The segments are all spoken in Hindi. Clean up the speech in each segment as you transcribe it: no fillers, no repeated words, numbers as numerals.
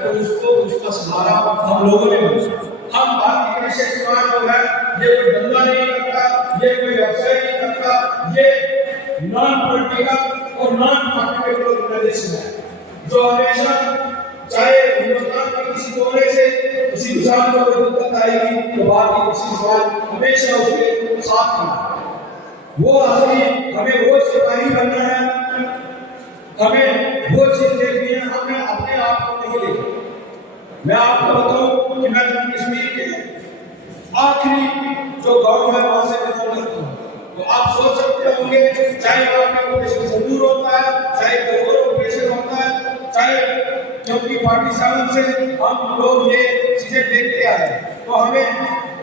तो उसका सहारा हम लोगों ने बना। हम भारतीय कृषि समाज जो है ये कोई धंधा नहीं करता, ये कोई व्यवसाय नहीं करता, ये नॉन पॉलिटिकल और नॉन प्रॉफिटेबल ऑर्गेनाइजेशन है जो हमेशा चाहे हिंदुस्तान के किसी कोने से किसी किसान को कोई दिक्कत आएगी तो भारतीय कृषि समाज हमेशा उसके साथ खड़ा। वो असली हमें वो सिपाही बनना है, हमें वो चीज देखनी है, हमें अपने आप को नहीं देखना। मैं आपको बताऊं कि मैं जम्मू कश्मीर के आखिरी जो गांव है वहां से बिलोंग करता हूं, तो आप सोच सकते होंगे चाहे वहां पे ऑपरेशन संदूर होता है, चाहे कोई और ऑपरेशन होता है, चाहे क्योंकि 47 से हम लोग ये चीजें देखते आए तो हमें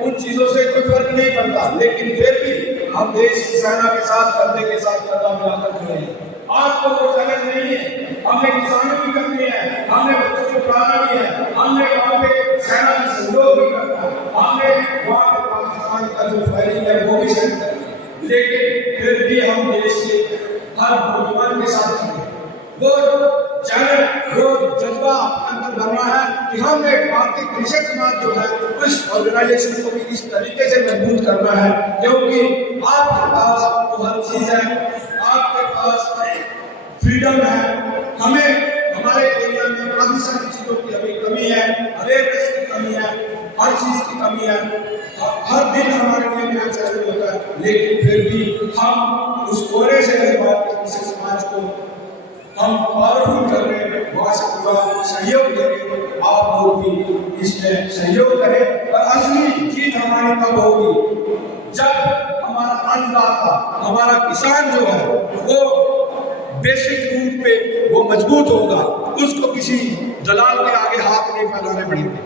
उन चीजों से कोई फर्क नहीं पड़ता, लेकिन फिर भी हम देश की सेना के साथ कंधे के साथ कंधा मिलाकर खड़े हैं। आपको वो चैलेंज नहीं है, हमने किसानों की करनी है, हमने बच्चों को पढ़ाना भी है, हमने वहाँ पे सेना का सहयोग भी करना है, हमने वहाँ पे पाकिस्तान का जो फायरिंग है वो भी सहन करना है, लेकिन फिर भी हम देश के हर नौजवान के साथ खड़े हैं। वो चैलेंज वो जज्बा अंदर भरना है कि हम एक भारतीय कृषक समाज जो है उस ऑर्गेनाइजेशन को भी इस तरीके से मजबूत करना है, क्योंकि आपके पास तो हर चीज है, आपके पास फ्रीडम है। हमें हमारे एरिया में काफी सारी चीजों की अभी कमी है, अवेयरनेस की कमी है, हर चीज की कमी है, हर दिन हमारे लिए नया चैलेंज होता है, लेकिन फिर भी हम उस कोने से भारतीय कृषक समाज को हम पावरफुल कर रहे हैं, वहां से पूरा सहयोग करें, आप लोग भी इसमें सहयोग करें। और असली जीत हमारी तब होगी जब हमारा अन्नदाता, हमारा किसान जो है वो बेसिक रूप पे वो मजबूत होगा, उसको किसी दलाल के आगे हाथ नहीं फैलाने पड़ेंगे,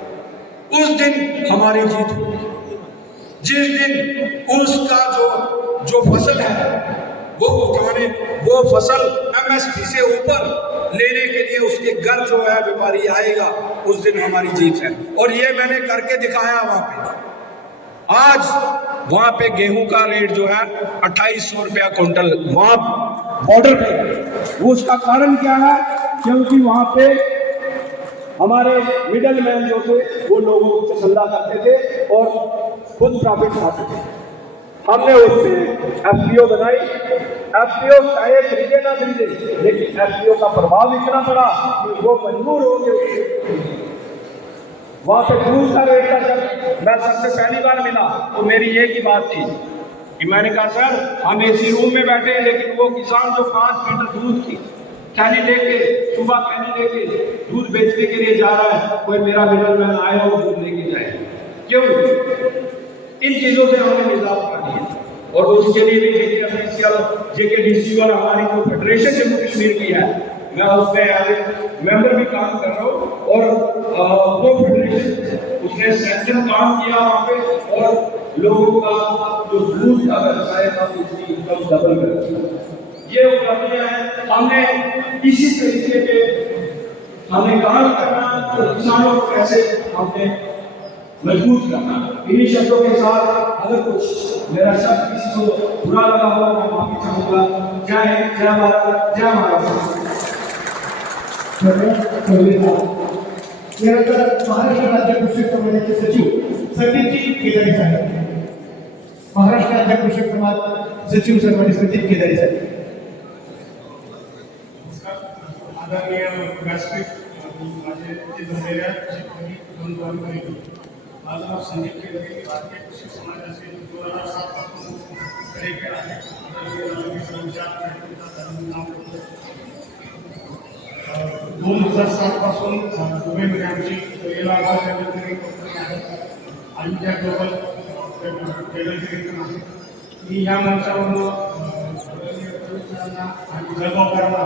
उस दिन हमारी जीत होगी। जिस दिन उसका जो फसल है वो उठाने, वो फसल MSP से ऊपर लेने के लिए उसके घर जो है व्यापारी आएगा, उस दिन हमारी जीत है। और ये मैंने करके दिखाया वहां पे। आज वहां पे गेहूं का रेट जो है 2800 रुपया क्विंटल वहां बॉर्डर पे। उसका कारण क्या है? क्योंकि वहां पे हमारे मिडल मैन जो थे वो लोगों से धंधा करते थे और खुद प्रॉफिट खाते थे। हमने उससे FPO बनाई। FPO चाहे खरीदे ना खरीदे, लेकिन FPO का प्रभाव इतना पड़ा कि वो मजबूर हो गए। वहां पे दूध का रेट था। जब मैं सबसे पहली बार मिला तो मेरी एक ही बात थी कि मैंने कहा सर हम AC रूम में बैठे हैं, लेकिन वो किसान जो 5 लीटर दूध की थैली लेके सुबह थैली लेके दूध बेचने के लिए जा रहा है, कोई मेरा मिडलमैन आए और दूध लेके जाए। क्यों? इन चीजों से हमें निजात करनी है, और उसके लिए भी JKDC और हमारी जो फेडरेशन जम्मू कश्मीर की है, मैं उसमें एज मेंबर भी काम कर रहा हूँ। और वो फेडरेशन उसने सेंटर काम किया वहाँ पे, और लोगों का जो दूध का व्यवसाय था उसकी इनकम डबल कर दिया। ये उपलब्धियां हैं। हमने इसी तरीके के हमें काम करना और किसानों को कैसे हमने मजबूत करना। इन्हीं शब्दों के साथ अगर कुछ मेरा शब्द किसी को बुरा लगा हो मैं माफी चाहूंगा। जय हिंद, जय भारत, जय महाराष्ट्र। महाराष्ट्र राज्य कृषक समाजाचे सचिव संदीपजी केदारी साहेब, महाराष्ट्र राज्य कृषक समाज सचिव सन्मानित संदीप केदारी साहेब। आदरणीय व्यासपीठ माझे झालेल्या शेतकरी बंधू, माझं नाव संदीप केदारी, भारतीय कृषी समाजाचे 2007 पासून कार्यकर आहे। 2007 पासून दुबईमध्ये आमची कंपनी आहे आणि त्या ग्लोबल टेलरिंग आहे। मी ह्या मंचावरून आणि जबाबदारांना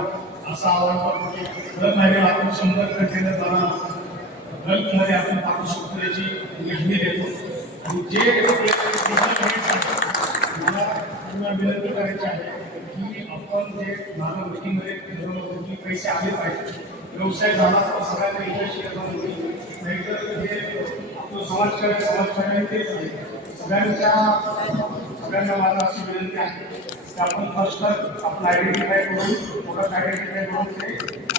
असं आवाहन करतो की दर महिन्याला आपण 100 कंटेनर बनवणार, बल्कमध्ये आपण पाठवू शकतो याची माहिती देतो। आणि जे मला विनंती करायची आहे की आपण जे नाना मीटिंगमध्ये ठरवलं की पैसे आले पाहिजे, व्यवसाय झाला तर सगळ्यांना यश येणार नाही, नाहीतर हे आपलं समाजकार्य तेच आहे। सगळ्यांना माझा अशी विनंती आहे ते आपण फर्स्ट आपण आयडेंटिफाय करून प्रोडक्ट आयडेंटिफाय करून ते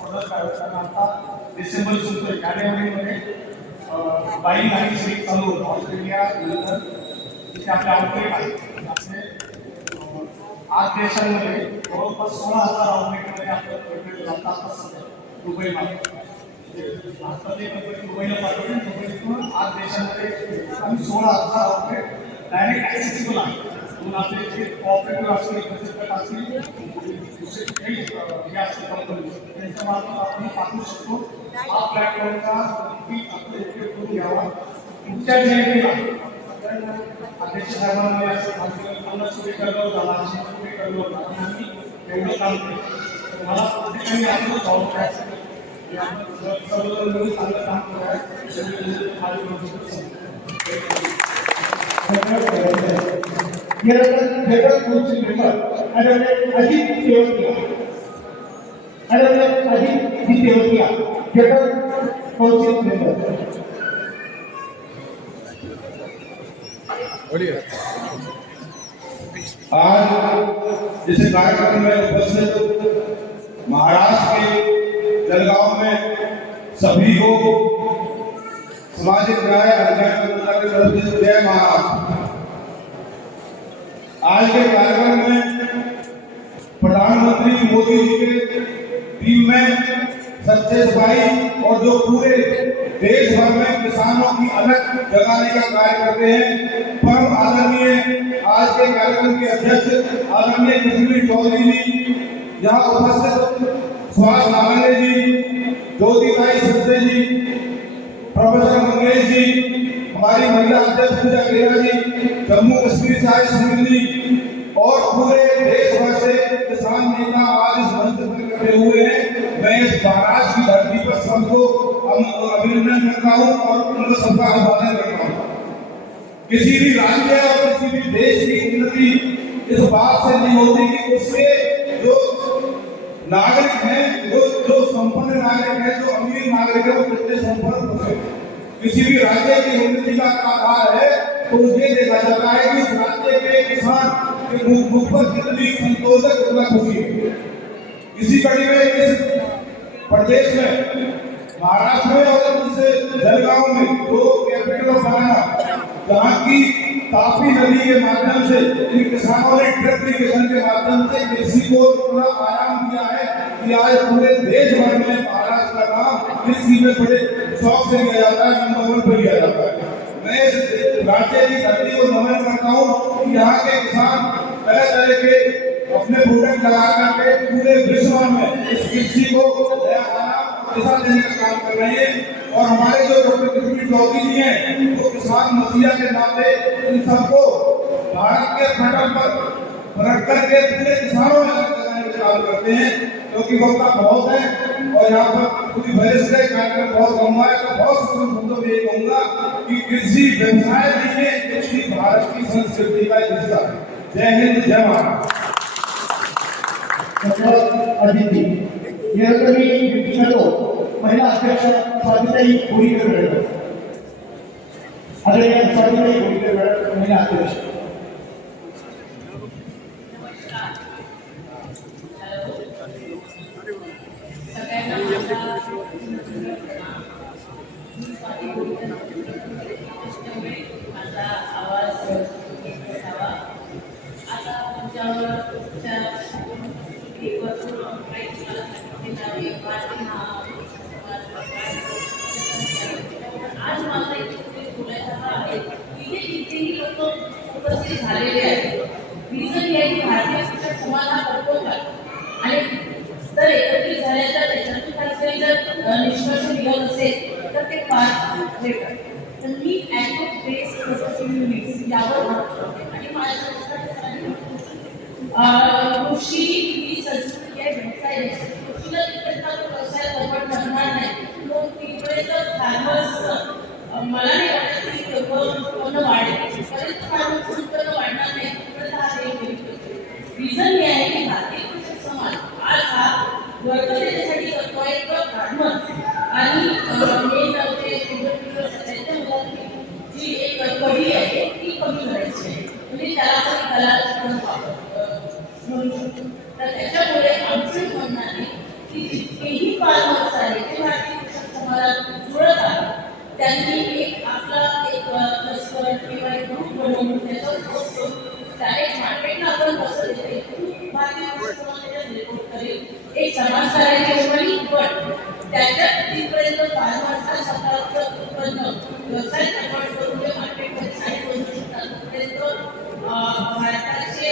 ऑर्डर करायचं. आता डिसेंबर सुरू जानेवारीमध्ये बाईंग आणि सेल चालू होतं ऑस्ट्रेलिया नंतर तिथे आपले आउटलेट आहे. आपले 8 देशांमध्ये जवळपास 16,000 आउटलेटमध्ये आपलं पेट्रोल जातात सध्या दुबईमध्ये. आता ते कंपनी दुबईला पाठवते, दुबईतून 8 देशांमध्ये आम्ही 16,000 आउटलेट डायरेक्ट ॲक्सेसिबल आहे. म्हणून आपले जे कॉपरेटिव्ह असतील, बचत गट असतील, दुसरे काही हे असतील कंपनी त्यांच्या मार्फत आपण पाठवू शकतो. हा प्लॅटफॉर्मचा आपण उपयोग करून घ्यावा. पुढच्या जानेवारीला अध्यक्ष साहेबांमध्ये असं 50 कोटी कर्ज झाला, 80 कोटी कर्ज होता आणि आम्ही एवढं काम केलं. मला प्रत्येकाने आपलं जबाबदारी असेल सर्वजण मिळून चांगलं काम federal council member Ajit Tewatia federal council member. आज इस कार्यक्रम में उपस्थित महाराष्ट्र के जलगांव में सभी को सामाजिक न्याय अधिकार की तरफ से जय महाराष्ट्र। आज के कार्यक्रम में प्रधानमंत्री मोदी जी के टीम में सच्चे सिपाही और जो पूरे देश भर में किसानों की अलग जगाने का कार्य करते हैं, परम आदरणीय आज के कार्यक्रम के अध्यक्ष आदरणीय कश्मीर चौधरी जी, यहाँ उपस्थित सुभाष नागले जी, ज्योतिबाई सत्य जी, प्रोफेसर मंगेश जी, हमारी महिला अध्यक्ष पूजा गेरा जी, जम्मू कश्मीर साहिब सिंह जी और पूरे देश भर से किसान नेता आज इस मंच पर इकट्ठे हुए हैं। मैं इस महाराष्ट्र की धरती पर सबको अभिनंदन करता हूँ और उनका सबका अभिवादन करता हूँ। किसी भी राज्य और किसी भी देश की उन्नति इस बात से नहीं होती कि उसके जो नागरिक हैं, जो संपन्न नागरिक हैं, जो अमीर नागरिक है, वो कितने संपन्न होते हैं। किसी भी राज्य की उन्नति का आधार है तो ये देखा जाता है कि उस राज्य के किसान के मुख पर कितनी संतोषक कितना खुशी है। इसी कड़ी में इस प्रदेश में महाराष्ट्र में और इस जलगांव में दो कैपिटल ऑफ बनाना, जहाँ की तापी नदी के माध्यम से इन किसानों ने ड्रिप इरिगेशन के माध्यम से कृषि को इतना आयाम दिया है कि आज पूरे देश भर में महाराष्ट्र का नाम कृषि में बड़े शौक से लिया जाता है, नंबर 1 पर लिया जाता है। मैं इस राज्य की धरती को नमन करता हूँ कि यहाँ के किसान तरह तरह के अपने प्रोडक्ट लगा करके पूरे विश्व में इस कृषि को नया आयाम दिशा देने का काम कर रहे हैं। और हमारे जो डॉक्टर कश्मीर चौधरी जी हैं, वो किसान मसीहा के नाते इन सबको भारत के पटल पर रख करके पूरे किसानों में लगाने का काम करते हैं, क्योंकि वक्त बहुत है और यहाँ पर पूरी वरिष्ठ कार्यक्रम बहुत कम है। तो बहुत शब्दों में ये कहूँगा कि कृषि व्यवसाय नहीं है, कृषि भारत की संस्कृति का एक हिस्सा है। जय हिंद, जय महाराष्ट्र। अदिती महिला अध्यक्ष स्वातिताई बोरीकर मॅडम, आदरणीय स्वातिताई बोरीकर मॅडम महिला अध्यक्ष. आज मला एक बोलायचं आहे की इथेही लोक उपस्थित झालेले आहेत. रिझन हे की भारतीय शिक्षक समाज हा कठोर आणि जर एकत्रित झाले तर त्याच्यातून काहीतरी जर निष्कर्ष निघत असेल तर ते फार वेगळं. तर मी ॲग्रो बेस्ड प्रोसेसिंग युनिट्स यावर आणि माझ्या कृषी ही संस्कृती आहे, व्यवसाय आहे. कृषीला तिकडचा व्यवसाय प्रकट करणार नाही, तो तिकडे तर फार्मर्स मला नाही वाटत की उत्पन्न वाढेल, फार्मर्स उत्पन्न वाढणार नाही. रिझन हे आहे की भारतीय कृषी समाज आज हा वर्तनेसाठी करतोय फार्मर्स आणि जी एक कडी आहे ती कमी करायची आहे. म्हणजे त्याला आपण कला त्यांनी एक आपला एक क्लस्टर किंवा एक ग्रुप बनवून त्याच्यावर पोस्ट करून डायरेक्ट मार्केटला आपण कसं देते भारतीय कृषी समाजाच्या रिपोर्ट करेल एक समाजकार्याची ओळी पण त्याच्यात तिथपर्यंत फार्मर्सला स्वतःचं उत्पन्न व्यवसाय कन्वर्ट करून ते मार्केटमध्ये काही करू शकतात तोपर्यंत भारताचे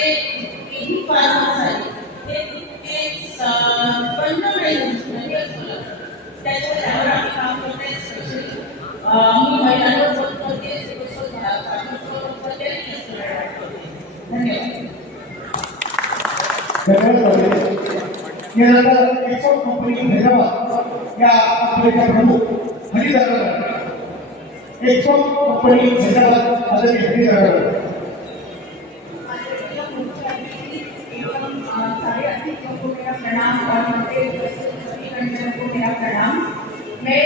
किती फार्मर्स आहेत ते तितकेच उत्पन्न नाही होऊ शकणार असं मला त्याच्यावर आम्ही काम करते स्पेशली मी महिलांवर बोलत करते धन्यवाद. यानंतर एक्सॉन कंपनी हैदराबाद या कंपनीचा प्रमुख हरी दादा एक्सॉन कंपनी हैदराबाद आदरणीय हरी दादा सारे अतिथियों को मेरा प्रणाम और सभी कंचन को मेरा प्रणाम. मैं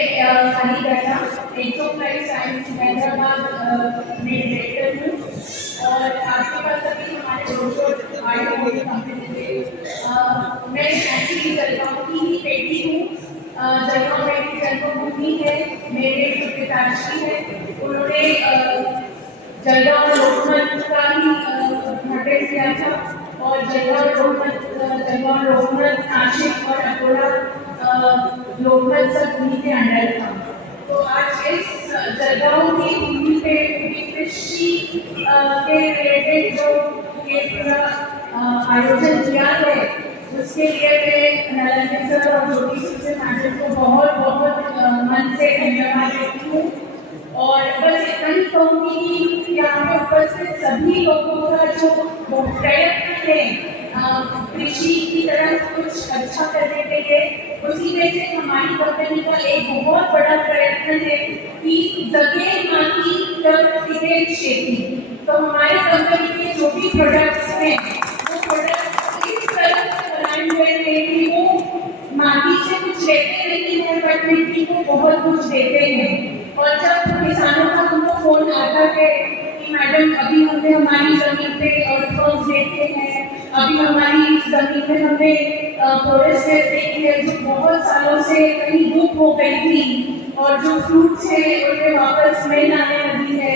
हरी दादा एक्सोप्लाइड साइंस हैदराबाद में डायरेक्टर हूँ और आपके पास अभी हमारे दोस्तों आए हुए कंपनी से मैं एक्चुअली जलगांव की ही बेटी हूँ. जलगांव मेरी जन्मभूमि है. मेरे जो पिताश्री है उन्होंने जलगांव लोकमत का ही उद्घाटन किया था और जलगांव लोकमत नासिक और अकोला लोकमत सब उन्हीं के अंडर था. तो आज इस जलगांव की भूमि पे कृषि के रिलेटेड जो ये पूरा आयोजन किया है उसके लिए मैं नारायण सर और ज्योति सर मैडम को बहुत बहुत मन से धन्यवाद देती हूँ. और बस इतना ही कहूँगी कि यहाँ पे उपस्थित सभी लोगों का जो प्रयत्न है कृषि की तरफ कुछ अच्छा करने के लिए उसी में से हमारी कंपनी का एक बहुत बड़ा प्रयत्न है कि जगह माटी तक टिके खेती. तो हमारे कंपनी के जो भी प्रोडक्ट्स हैं वो प्रोडक्ट्स इस तरह से बनाए हुए हैं कि वो माटी से कुछ लेते नहीं है बट मिट्टी को बहुत कुछ देते हैं. और जब किसानों का हमको फोन आता है कि मैडम अभी हमने हमारी जमीन पे अर्थवर्क्स देखे हैं, अभी हमारी जमीन में हमने फॉरेस्ट देखी है जो बहुत सालों से कहीं लूप हो गई थी और जो फ्रूट्स है उनमें वापस स्मेल आने लगी है,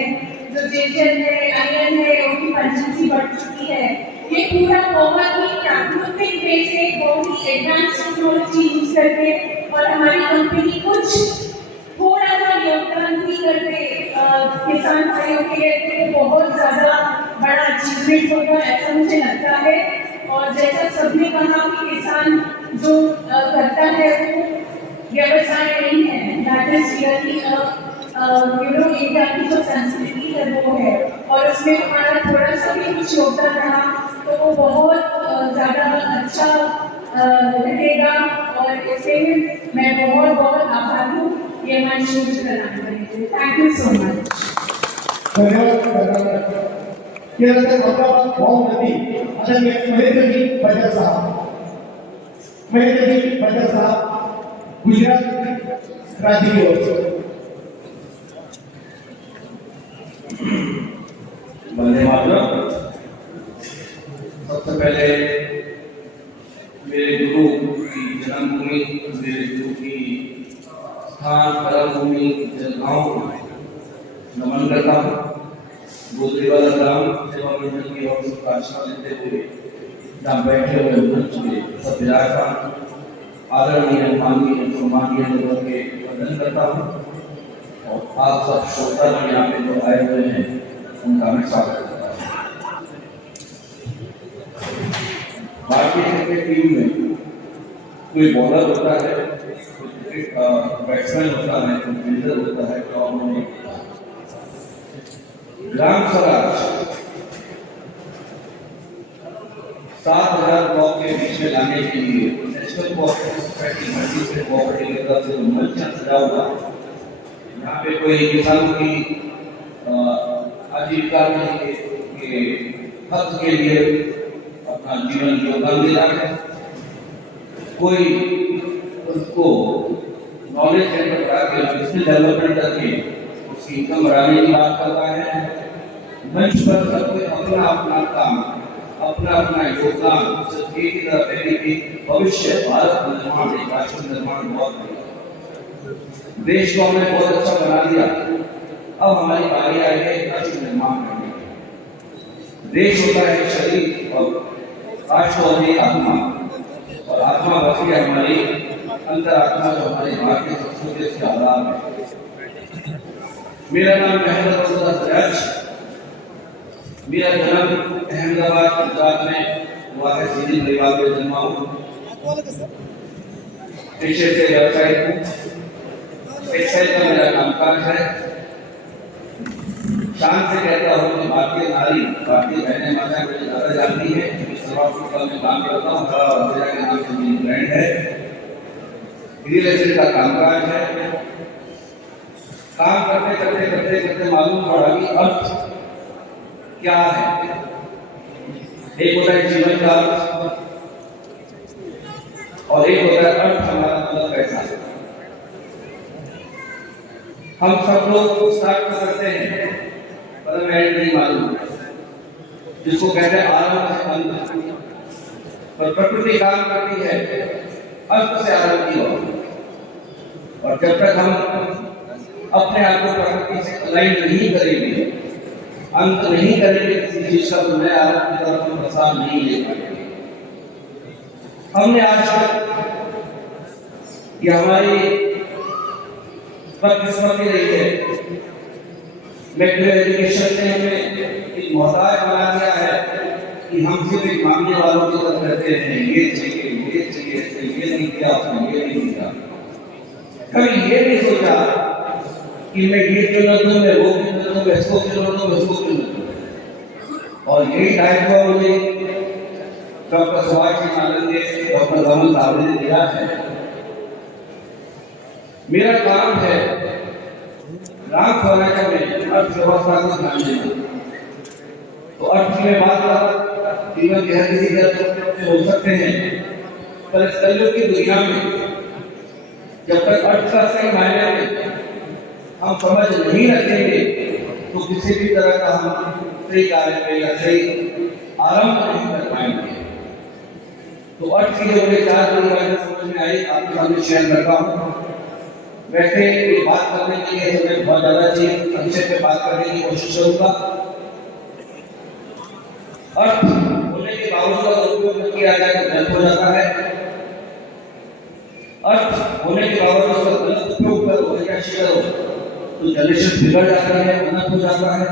जो जेजन है आयरन है उनकी पंचेंसी बढ़ चुकी है. ये पूरा बहुत ही प्राकृतिक वे से बहुत ही एडवांस टेक्नोलॉजी यूज करके और हमारी कंपनी कुछ थोड़ा सा योगदान भी करके किसान भाइयों के लिए बहुत ज़्यादा बड़ा अचीवमेंट होगा ऐसा मुझे लगता है. और जैसा सबने कहा कि किसान जो करता है वो व्यवसाय नहीं है, दैट इज रियली इंडिया की जो संस्कृति है वो है और उसमें हमारा थोड़ा सा भी कुछ योगदान रहा तो वो बहुत ज़्यादा अच्छा रहेगा. और इससे मैं बहुत बहुत आभारी हूँ ये मंच मुझे प्रदान करने के लिए. Thank you so much. धन्यवाद. यानंतर औरंगाबाद भाऊ नदी आदरणीय महेंद्रजी बजाज साहब गुजरात राज्य की ओर से. वंदे मातरम. सबसे पहले मेरे गुरु की जन्मभूमि, मेरे गुरु की स्थान कर्मभूमि जलगांव नमन करता हूँ. गोदरीवाला ग्राम सेवा मंडल की ओर से प्रार्थना लेते हुए जहाँ बैठे हुए मंच के सब विराजमान आदरणीय माननीय सम्मानीय लोगों के वंदन करता हूँ और आप सब श्रोता यहाँ पे जो आए हुए हैं उनका मैं स्वागत करता हूँ. भारतीय क्रिकेट टीम में कोई बॉलर होता है, बैट्समैन होता है, कोई फील्डर होता है, टॉप ग्राम स्वराज 7,000 ब्लॉक के बीच में लाने के लिए नेशनल कोऑपरेटिव सोसाइटी मंडी से कोऑपरेटिव की तरफ से मंच सजा हुआ. यहाँ पे कोई किसानों की आजीविका के हक के लिए अपना जीवन योगदान दे रहा है, कोई उसको नॉलेज सेंटर करा के स्किल डेवलपमेंट करके उसकी इनकम बढ़ाने की बात करता है. मंच पर सब कोई अपना अपना काम, अपना अपना योगदान सिर्फ एक ही तरफ है कि भविष्य भारत निर्माण, राष्ट्र निर्माण बहुत देश को हमने बहुत अच्छा बना दिया, अब हमारी बारी आई है राष्ट्र निर्माण करने की। देश होता है शरीर और राष्ट्र होती है आत्मा, और आत्मा बची है हमारी अंतरात्मा जो हमारी भारतीय संस्कृति के आधार है। मेरा नाम महेंद्र सराज, मेरा जन्म अहमदाबाद गुजरात में हुआ है। सीधी परिवार में जन्मा हूँ, पेशे से व्यवसायी हूँ। टेक्सटाइल का मेरा कामकाज है। शान से कहता हूँ कि भारतीय नारी, भारतीय बहनें माता मुझे ज्यादा जानती है, क्योंकि सर्वाधिक में काम करता हूँ। बड़ा वजीरा के नाम से मेरी ब्रांड है। रियल एस्टेट का कामकाज है। काम करते करते करते करते मालूम पड़ा कि अर्थ क्या है। एक होता है जीवन का अर्थ, और एक होता है अर्थ हमारा मतलब कैसा। हम सब लोग स्टार्ट कर सकते हैं, पर हमें नहीं मालूम जिसको कहते हैं आरंभ से अंत। पर प्रकृति काम करती है अंत से आरंभ की ओर, और जब तक हम अपने आप को प्रकृति से अलाइन नहीं करेंगे, अंत नहीं करेंगे किसी चीज का, तो नए आरंभ की तरफ हम प्रसार नहीं ले पाएंगे। हमने आज तक ये हमारी बदकिस्मती रही है, मेडिकल एजुकेशन ने हमें एक मोहताज बना दिया है कि हम सिर्फ एक मांगने वालों की तरफ रहते हैं। ये चाहिए, ये चाहिए, ये नहीं किया आपने, ये नहीं किया। कभी ये नहीं सोचा कि मैं ये क्यों न दूं, मैं वो क्यों न दूं, मैं इसको क्यों न दूं, मैं उसको क्यों न दूं। और यही दायित्व मुझे डॉक्टर सुभाष चंद्र आनंद ने, डॉक्टर रमन लावड़े ने दिया है। मेरा काम है ग्राम स्वराज्य में अर्थव्यवस्था को ध्यान देना। तो अर्थ की मैं बात कर जीवन के हर किसी के हो सकते हैं, पर इस कलयुग की दुनिया में जब तक अर्थ का सही मायने में हम समझ नहीं रखेंगे, तो किसी भी तरह का हम सही कार्य में या सही आरंभ नहीं कर पाएंगे। तो अर्थ की जो मुझे चार परिभाषा समझ में आई, आपके सामने शेयर करता हूँ। वैसे ये बात करने के लिए हमें बहुत ज्यादा चीज संक्षेप में बात करने की कोशिश करूंगा। अर्थ होने के बावजूद अगर उपयोग किया जाए तो गलत हो जाता है। अर्थ होने के बावजूद उसका गलत उपयोग करो या करो तो जनरेशन बिगड़ जाता है, उन्नत हो जाता है।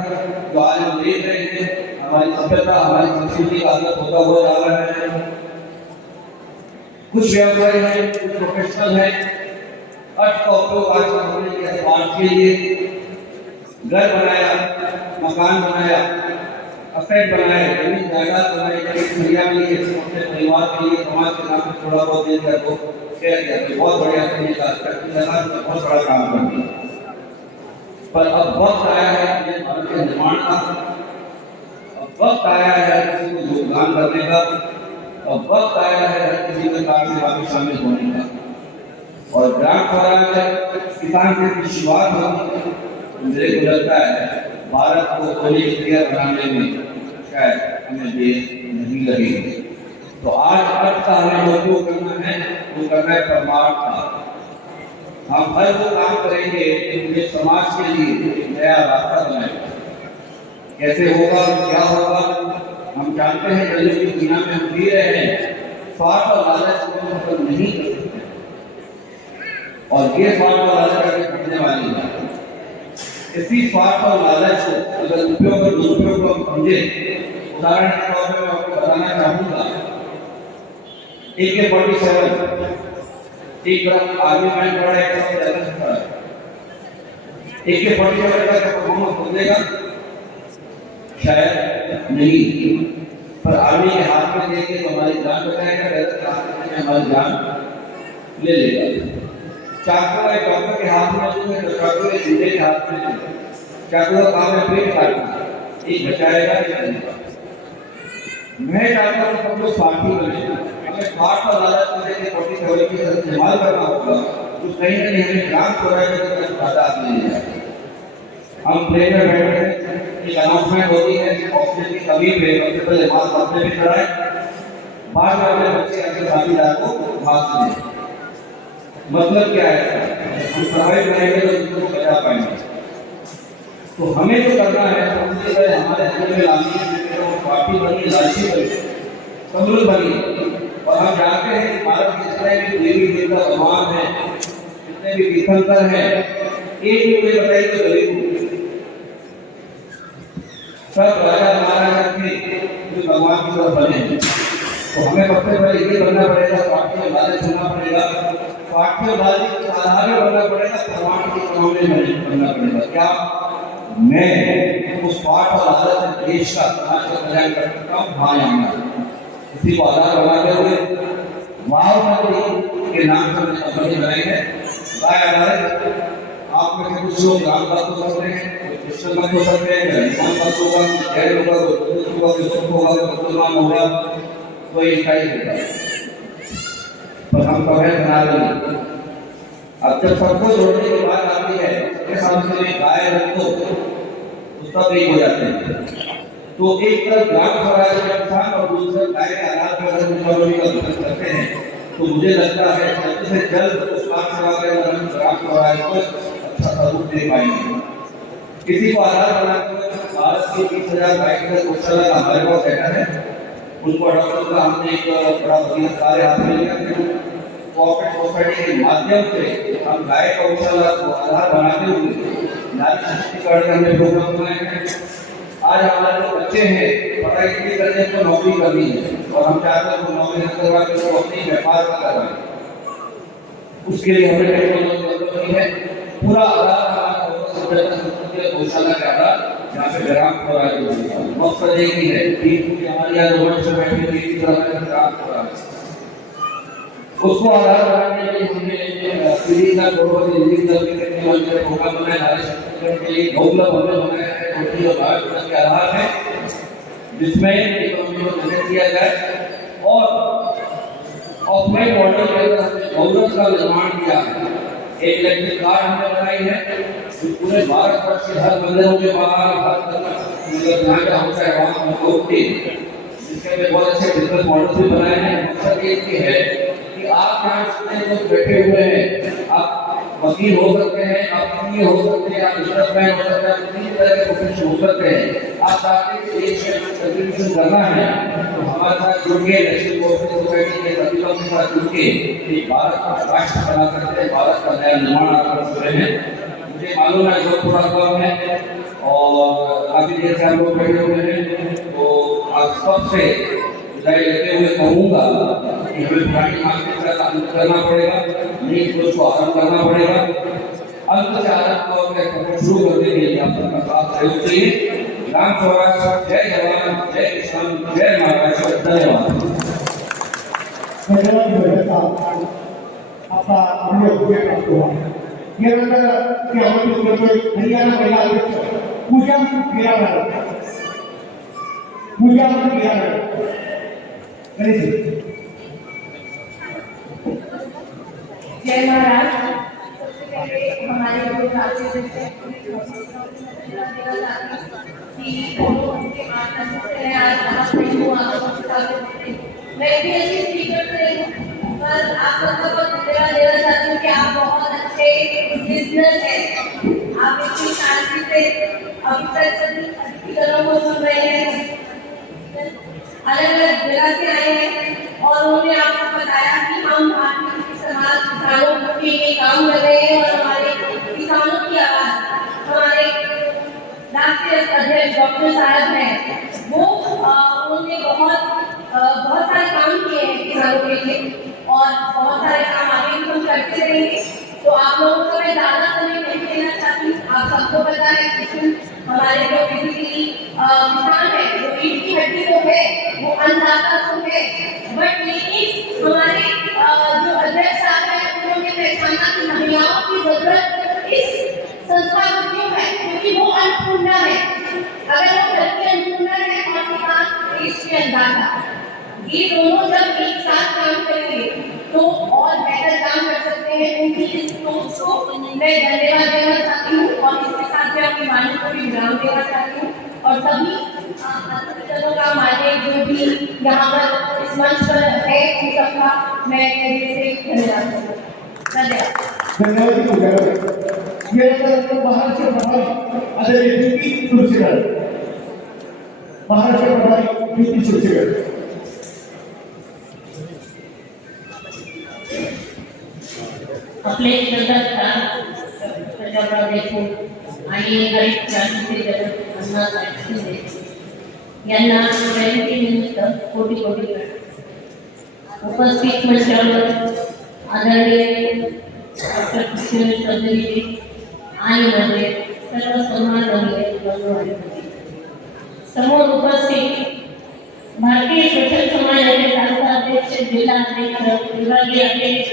जो आज हम देख रहे हैं, हमारी सभ्यता, हमारी संस्कृति का अवनत होता हुआ जा रहा है। कुछ व्यवसायी हैं, कुछ प्रोफेशनल हैं, अर्थ का उपयोग आज हमने किया समाज के लिए। घर बनाया, मकान बनाया, असेट बनाया, जमीन जायदाद बनाई, दुनिया के लिए, अपने परिवार के लिए, समाज के नाम पे थोड़ा बहुत देकर को शेयर किया, तो बहुत बढ़िया तरीका लगा, बहुत बड़ा काम कर दिया। पर अब वक्त आया है भारत के निर्माण का, अब वक्त आया है किसी को योगदान करने का, अब वक्त आया है किसी के कार्य सेवा में शामिल होने का। और ग्राम स्वराज किसान की शुरुआत होगी, मुझे को लगता है भारत को थोड़ी क्लियर बनाने में शायद हमें देर नहीं लगेगी। तो आज अर्थ का हमें उपयोग करना है, वो करना है परमार्थ का। हम हर वो काम करेंगे जो समाज के लिए एक नया रास्ता बनाएगा। कैसे होगा, क्या होगा, हम जानते हैं कलयुग की दुनिया में हम जी रहे हैं। स्वार्थ और लालच को हम खत्म नहीं कर सकते, और ये स्वार्थ और लालच करके घटने वाली है। इसी स्वार्थ और लालच को अगर उपयोग और दुरुपयोग को हम समझे, उदाहरण के तौर पर मैं आपको बताना चाहूंगा, AK-47 एक तरफ आर्मी मैन खड़ा है, एक तरफ जर्नलिस्ट खड़ा है। AK-47 का परफॉर्मेंस बदलेगा शायद नहीं, पर आर्मी के हाथ में देंगे तो हमारी जान बचाएगा, जर्नलिस्ट के हाथ में हमारी जान ले लेगा। चाकू एक डॉक्टर के हाथ में दूंगे तो चाकू एक जिंदे के हाथ में दूंगे। चाकू का काम है पेट काटना, एक बचाएगा या नहीं। मैं चाहता हूँ सब लोग स्वार्थी बने, हमें स्वार्थ और लालच को लेकर 47 की तरह इस्तेमाल करना होगा, तो कहीं ना कहीं हमें ग्राम स्वराज की तरफ ज्यादा आगे ले जाए। हम प्लेन में बैठे, एक अनाउंसमेंट होती है, ऑक्सीजन की कमी पे सबसे पहले मास्क अपने भी कराए, बाद में अपने बच्चे अपने साथीदार को मास्क दें। मतलब क्या है, सर्वाइव करेंगे तो दूसरों को बचा पाएंगे। तो हमें जो करना है सबसे पहले हमारे अंदर में लानी है पार्टी बनी, लालची बनी, समृद्ध बनी। और हम जानते हैं कि भारत के जितने भी देवी देवता भगवान हैं, जितने भी तीर्थंकर हैं, एक भी मुझे बताइए तो गरीब सब राजा महाराजा थे जो भगवान की तरफ बने हैं। तो हमें सबसे पहले ये बनना पड़ेगा, पाठ्यवादी चुनना पड़ेगा, पाठ्यवादी आधार बनना पड़ेगा, भगवान की कमाने में बनना पड़ेगा। क्या मैं उस पाठ और आदत से देश का समाज का कल्याण कर सकता हूँ? हाँ या ना? इसी को आधार बनाते हुए वाव नदी के नाम से हमने कंपनी बनाई है। गाय आधारित आप में से कुछ लोग रामदास हो सकते हैं, कृष्ण मत हो सकते हैं, हनुमान मत होगा, जैन होगा, बुद्ध होगा, विष्णु होगा, मुसलमान होगा, कोई ईसाई होगा, पर हम सब हैं सनातनी। अब जब सबको जोड़ने की बात आती है, उसके साथ में गाय रखो तो सब एक हो जाते हैं। तो एक तरफ ग्राम स्वराज के अनुसार और दूसरा गाय के आधार पर अगर मुसलमानों का विकास करते हैं, तो मुझे लगता है जल्द से जल्द उस बात सेवा के अंदर हम ग्राम स्वराज को अच्छा स्वरूप दे पाएंगे। इसी को आधार बनाकर भारत के 20,000 गाय का गौशाला का हमारे पास बैठा है, उनको अडॉप्ट का हमने एक बड़ा बढ़िया कार्य हाथ में लिया। कोऑपरेटिव सोसाइटी के माध्यम से हम गाय गौशाला को आधार बनाते हुए नारी सशक्तिकरण के हमने प्रोग्राम बनाए हैं। आज हमारे जो बच्चे हैं पढ़ाई नहीं करने को नौकरी करनी है, और हम चाहते हैं नौकरी न करवा के वो अपनी व्यापार का करवाएं। उसके लिए हमें टेक्नोलॉजी है। पूरा आधार गौशाला का आधार यहाँ पे ग्राम स्वराज मकसद एक ही है कि हमारी यहाँ रोहन से बैठी हुई ग्राम स्वराज, उसको आधार बनाने के लिए हमने पीढ़ी का टेक्नोलॉजी का प्रोग्राम बनाया है। के लिए गौलभ हमने बनाया है छोटी और भारत के आधार है, जिसमें इकोनॉमी को जनरेट किया जाए और ऑफलाइन मॉडल के अंदर हमने गौरव का निर्माण किया है। एक इलेक्ट्रिक कार हमने बनाई है जो पूरे भारत वर्ष के हर मंदिरों के बाहर मतलब जहाँ का होता है वहाँ हमको जिसके में बहुत अच्छे बिजनेस मॉडल भी बनाए हैं। मकसद ये है कि आप यहाँ जितने लोग बैठे हुए हैं, आप वकील हो सकते हैं, आप सीए हो सकते हैं, आप बिजनेसमैन हो सकते हैं, आप किसी तरह के प्रोफेशन हो सकते हैं। आप चाहते हैं कि देश में कंट्रीब्यूशन करना है तो हमारे साथ जुड़ के नेशनल कोऑपरेटिव सोसाइटी के सभी लोगों के साथ जुड़ के भारत का राष्ट्र बना सकते हैं, भारत का नया निर्माण आप कर रहे हैं। मुझे मालूम है जो थोड़ा कम है और काफी देर से हम लोग बैठे हुए हैं, तो आप सबसे विदाई लेते हुए कहूँगा कि हमें पुरानी मानसिकता का अंत करना पड़ेगा, नई सोच को आरंभ करना पड़ेगा। अंत से आरंभ को शुरू करने के लिए आप सबका साथ सहयोग चाहिए। राम स्वराज, जय जवान, जय किसान, जय महाराष्ट्र। धन्यवाद। आपका अनुभव प्राप्त हुआ। यानंतर की आमंत्रित हरियाणा महिला अध्यक्ष पूजा जय महाराज। सबसे पहले हमारे जो राज्य मैं भी अच्छी स्पीकर से पर आप सबका बहुत धन्यवाद देना चाहती हूँ कि आप बहुत अच्छे बिजनेस हैं। आप इतनी शांति से अभी तक सभी अधिकारियों को सुन रहे हैं, अलग अलग जगह से आए हैं और उन्होंने आपको बताया कि हम भारतीय समाज किसानों के लिए काम कर रहे हैं और हमारे किसानों की आवाज हमारे राष्ट्रीय अध्यक्ष डॉक्टर साहब हैं, वो उन्होंने बहुत सारे काम किए हैं किसानों के लिए और बहुत सारे काम आगे भी हम करते रहेंगे। तो आप लोगों को मैं ज़्यादा समय नहीं देना चाहती। आप सबको पता है कि हमारे जो बेसिकली किसान है वो ईट की हड्डी तो है, वो अन्नदाता तो है, बट लेकिन हमारे जो अध्यक्ष साहब है उन्होंने पहचाना कि महिलाओं की जरूरत इस संस्था को क्यों है, क्योंकि वो अन्नपूर्णा है। अगर वो धरती अन्नपूर्णा है और किसान देश के अन्नदाता, ये दोनों जब एक साथ काम करेंगे तो और बेहतर काम कर सकते हैं। उनकी इस सोच को मैं धन्यवाद देना चाहती हूँ और इसके साथ मैं अपनी वाणी को भी विराम देना चाहती हूँ और सभी अतिथियों का माने जो भी यहाँ पर इस मंच पर है उन सबका मैं से धन्यवाद देना चाहती हूँ। धन्यवाद. धन्यवाद तुमच्या यानंतर महाराष्ट्र प्रभारी आदरणीय ज्योती तुळशीकर. महाराष्ट्र प्रभारी ज्योती तुळशीकर. आपले श्रद्धास्थान प्रजापती देशमुख आणि हरित क्रांतीचे जनक अण्णासाहेब शिंदे यांना जयंतीनिमित्त कोटी कोटी प्रणाम. उपस्थित मंचावर आदरणीय डॉक्टर कृष्ण चौधरीजी आणि माझे सर्व सन्माननीय बंधू आणि भगिनी. समोर उपस्थित भारतीय सोशल समाजाचे तालुका अध्यक्ष, जिल्हा अध्यक्ष, विभागीय अध्यक्ष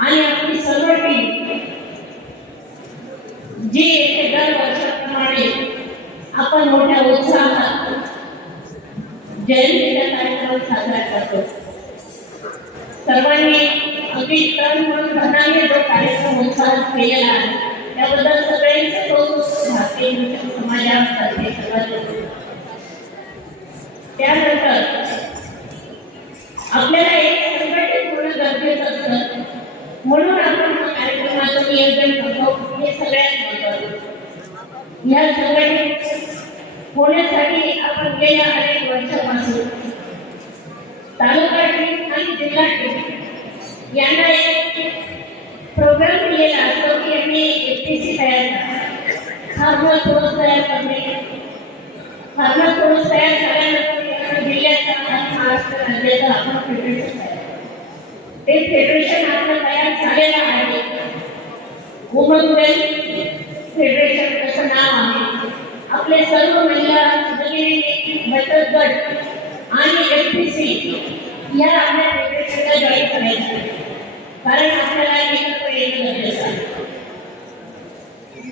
आणि आपली सर्व टीम जी येथे दर वर्षाप्रमाणे आपण मोठ्या उत्साहात जयंतीचा कार्यक्रम साजरा करतो. सर्वांनी अगदी तन मन धनाने जो कार्यक्रम उत्साहात केलेला आहे त्याबद्दल सगळ्यांचे कौतुक भारतीय सोशल समाजातर्फे सर्वांचे. त्यानंतर आपल्याला एक संघटित होणं गरजेचं असतं, म्हणून आपण हा कार्यक्रमाचं नियोजन करतो. हे सगळ्यात महत्त्वाचं. या संघटित होण्यासाठी आपण गेल्या अनेक वर्षापासून तालुका टीम आणि जिल्हा टीम यांना एक प्रोग्राम दिलेला असतो की आम्ही FTC तयार करा, फार्मर फोर्स तयार करणे. फार्मर फोर्स तयार झाल्यानंतर जिल्ह्याचा आणि महाराष्ट्र राज्याचा आपण फेडरेशन तयार. ते फेडरेशन आपलं तयार झालेलं आहे. वुमन वेल्थ फेडरेशन असं नाव आहे. आपले सर्व महिला भगिनी बचत गट आणि FTC या आपल्या फेडरेशनला जॉईन करायचं आहे, कारण आपल्याला एकत्र येणं गरजेचं आहे.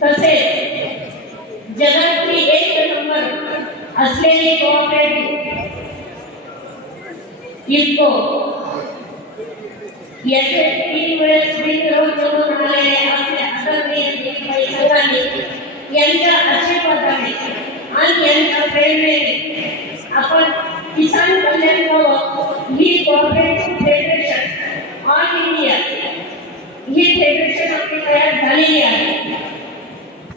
तसेच जगातली एक नंबर असलेली कोऑपरेटिव्ह इफको याचे 3 वेळेस बिनविरोध निवडून आलेले आपल्या आदरणीय देशभाई संघाने यांच्या आशीर्वादाने आणि यांच्या प्रेरणेने आपण किसान कल्याण व ही कोऑपरेटिव्ह फेडरेशन ऑल इंडिया ही फेडरेशन आपली तयार झालेली आहे.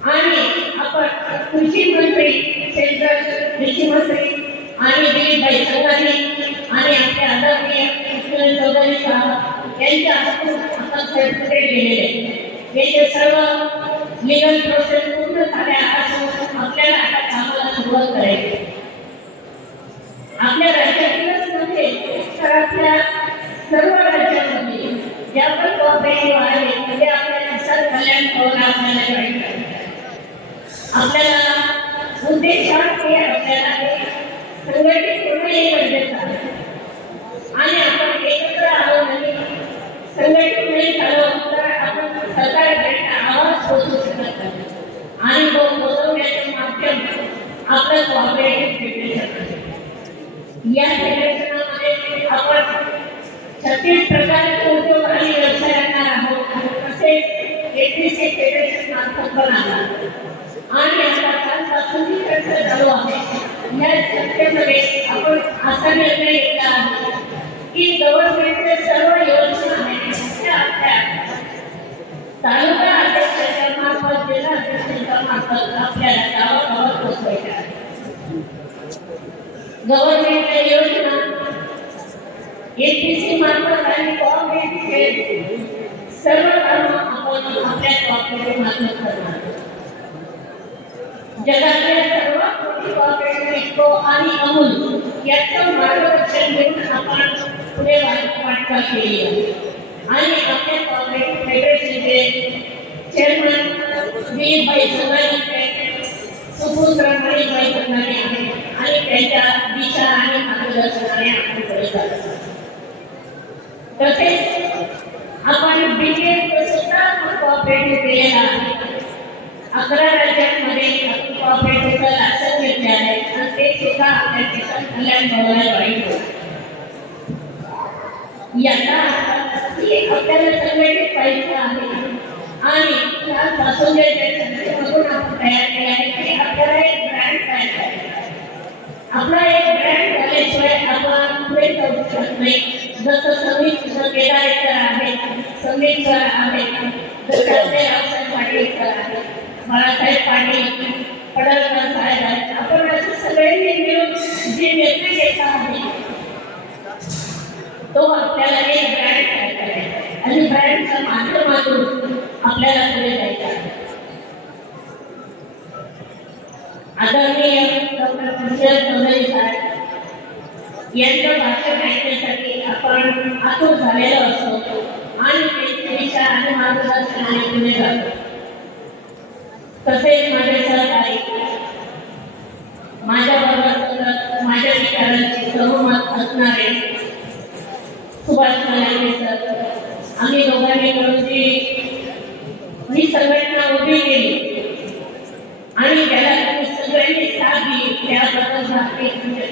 आणि आपण कृषी मंत्री, सेंट्रल कृषी मंत्री आणि दिलीपभाई संघाने आणि आपल्या आदरणीय कृष्ण चौधरी साहेब यांच्या हातून आपण सर्टिफिकेट दिलेले. याचे सर्व लीगल प्रोसेस पूर्ण झाल्यापासून आपल्याला आता कामाला सुरुवात करायची. आपल्या राज्यातीलच नव्हे तर आपल्या सर्व राज्यांमध्ये ज्या पण कोऑपरेटिव्ह आहेत ते आपल्या किसान कल्याण भवनाला आपल्याला जॉईन करायचे. आपल्याला उद्देशात हे आपल्याला संघटित होणं हे गरजेचं आहे. आणि आपण एकत्र आलो नाही, संघटित नाही झालो तर आपण सरकारपर्यंत आवाज पोहोचू शकत नाही. आणि तो पोहोचवण्याचं माध्यम आपलं कोऑपरेटिव्ह फेडरेशन आहे. या फेडरेशनमध्ये आपण 36 प्रकारचे उद्योग आणि व्यवसाय आणणार आहोत. तसेच FTC फेडरेशन मार्फत पण आणणार. आणि आता कालपासून चर्चा चालू आहे. या चर्चेमध्ये आपण असा निर्णय घेतला आहे की गव्हर्नमेंटच्या सर्व योजना आहेत त्या आपल्या तालुका अध्यक्षाच्या मार्फत, जिल्हा अध्यक्षाच्या मार्फत आपल्याला गावागावात पोहोचवायच्या आहेत. गव्हर्नमेंटच्या योजना FTC मार्फत आणि कोऑपरेटिव्ह सर्व कामं आपण आपल्या कोऑपरेटिव्ह मार्फत करणार. जगातल्या सर्वात मोठी कोऑपरेटिव्ह इफको आणि अमूल याचं मार्गदर्शन घेऊन आपण पुढे वाटचाल केली आहे. आणि आपल्या कोऑपरेटिव्ह फेडरेशनचे चेअरमन दिलीपभाई संघाने सुपुत्र मणिभाई संघाने आणि त्यांच्या दिशा आणि मार्गदर्शनाने आपण पुढे जातो. तसेच आपण BTS सुद्धा कोऑपरेटिव्ह केलेला आहे. 11 राज्यांमध्ये कोऑपरेटिव्हचं लायसन घेतले आहे आणि ते सुद्धा आपल्या किसान कल्याण भवनाला जॉईन होतात. याचा आपल्याला संघटित पाहिजे आहे. आणि त्यापासून जे संस्थेमधून आपण तयार केले आहे की आपल्याला एक ब्रँड तयार करायचा आहे. आपला एक ब्रँड झाल्याशिवाय आपण पुढे जाऊ शकत नाही. जसं संगीत केदारेकर आहे, संगीत सर आहेत, दत्तात्रय रावसाहेब पाटील सर आहेत, बाळासाहेब पाटील, पडळकर साहेब आहेत. आपण असं सगळ्यांनी मिळून जी व्यक्तिरेखा आहे तो आपल्याला एक ब्रँड तयार करायचा आहे आणि ब्रँडच्या माध्यमातून आपल्याला पुढे जायचं आहे. आदरणीय डॉक्टर पंकज चौधरी साहेब यांचं भाषण ऐकण्यासाठी आपण आतुर झालेलो असतो आणि त्यांची दिशा आणि मार्गदर्शनाने पुढे जातो. तसेच माझे सहकारी माझ्याबरोबर माझ्या विचारांची सहमत असणारे सुभाष मलांगे सर, आम्ही दोघांनी मिळून ही संघटना उभी केली आणि त्याला तुम्ही सगळ्यांनी साथ दिली त्याबद्दल भारतीय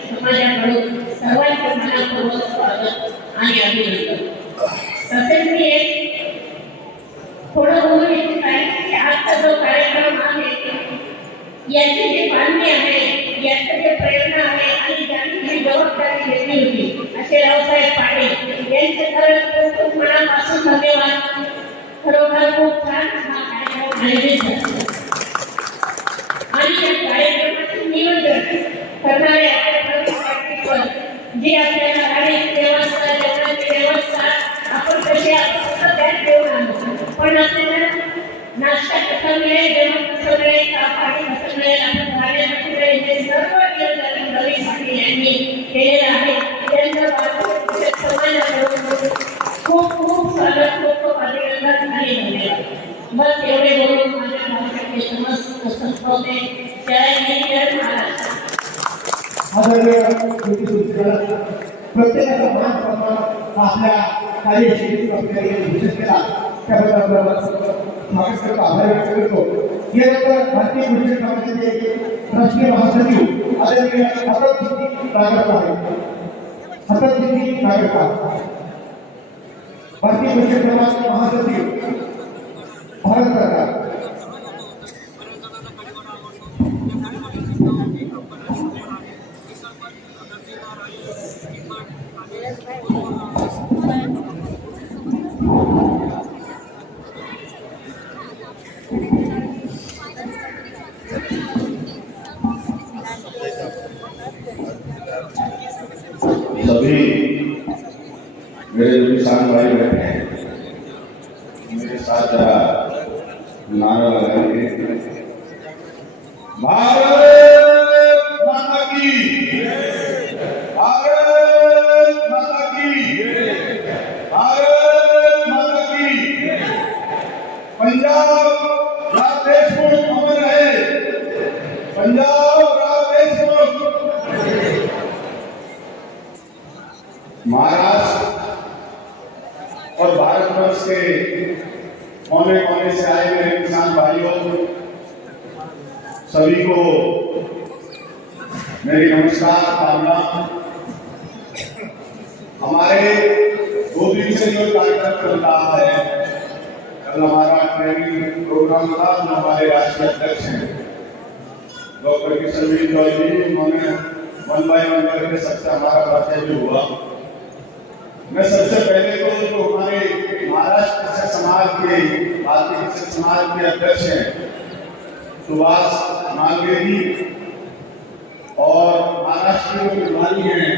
समाजाकडून सर्वांचे मनापूर्वक स्वागत आणि अभिनंदन. तसेच मी एक थोडं बोलू इच्छित आहे की आजचा जो कार्यक्रम आहे याची जी बांधणी आहे, याचं जे प्रेरणा आहे आणि ज्यांनी ही जबाबदारी घेतली होती असे रावसाहेब पाटील यांचे खरंच खूप मनापासून धन्यवाद. खरोखर खूप छान हा कार्यक्रम आयोजित झाला आणि या कार्यक्रमाचे नियोजन करणारे आपल्या प्रवीण पाटील जी आपल्याला गाडीची व्यवस्था, जेवणाची व्यवस्था आपण कशी आपण त्यात देऊन आणतो, पण आपल्याला नाश्ता कसा मिळेल, जेवण कसं मिळेल, पाणी कसं मिळेल, आपण गाड्या कशी मिळेल, हे सर्व नियोजन प्रवीण पाटील यांनी केलेलं आहे. त्यांचं भारतीय समाजाकडून खूप खूप स्वागत, खूप खूप अभिनंदन आणि धन्यवाद. बस एवढे बोलून माझ्या भाषणाचे समस्त संपवते. जय हिंद, जय महाराष्ट्र. आदरणीय कृती सूचना प्रत्येकाचा मान सन्मान आपल्या कार्यशैलीतून आपल्याला विशेष केला त्याबद्दल आपल्याला स्वागत करतो, आभार व्यक्त करतो. यानंतर भारतीय कृषी समाजाचे राष्ट्रीय महासचिव आदरणीय हसनसिद्दीकी नागरकर आहेत. हसनसिद्दीकी नागरकर भारतीय कृषी समाजाचे महासचिव भारत सरकार. सभी मेरे जो किसान भाई बैठे हैं मेरे साथ जरा नारा लगाएंगे। भारत माता की, भारत माता की, भारत माता की। पंजाब राज देशमुख अमर रहे, पंजाब राज देशमुख। महाराष्ट्र और भारतवर्ष के कोने कोने से आए मेरे किसान भाइयों सभी को मेरी नमस्कार भावना। हमारे 2 दिन से जो कार्यक्रम चल रहा है, कल हमारा ट्रेनिंग प्रोग्राम था, हमारे राष्ट्रीय अध्यक्ष हैं डॉक्टर किशोर चौधरी, उन्होंने 1 बाय 1 करके सबसे हमारा परिचय भी हुआ। मैं सबसे पहले तो जो हमारे महाराष्ट्र कृषक समाज के, भारतीय कृषक समाज के अध्यक्ष हैं सुभाष मालवीय जी और महाराष्ट्र के प्रभारी हैं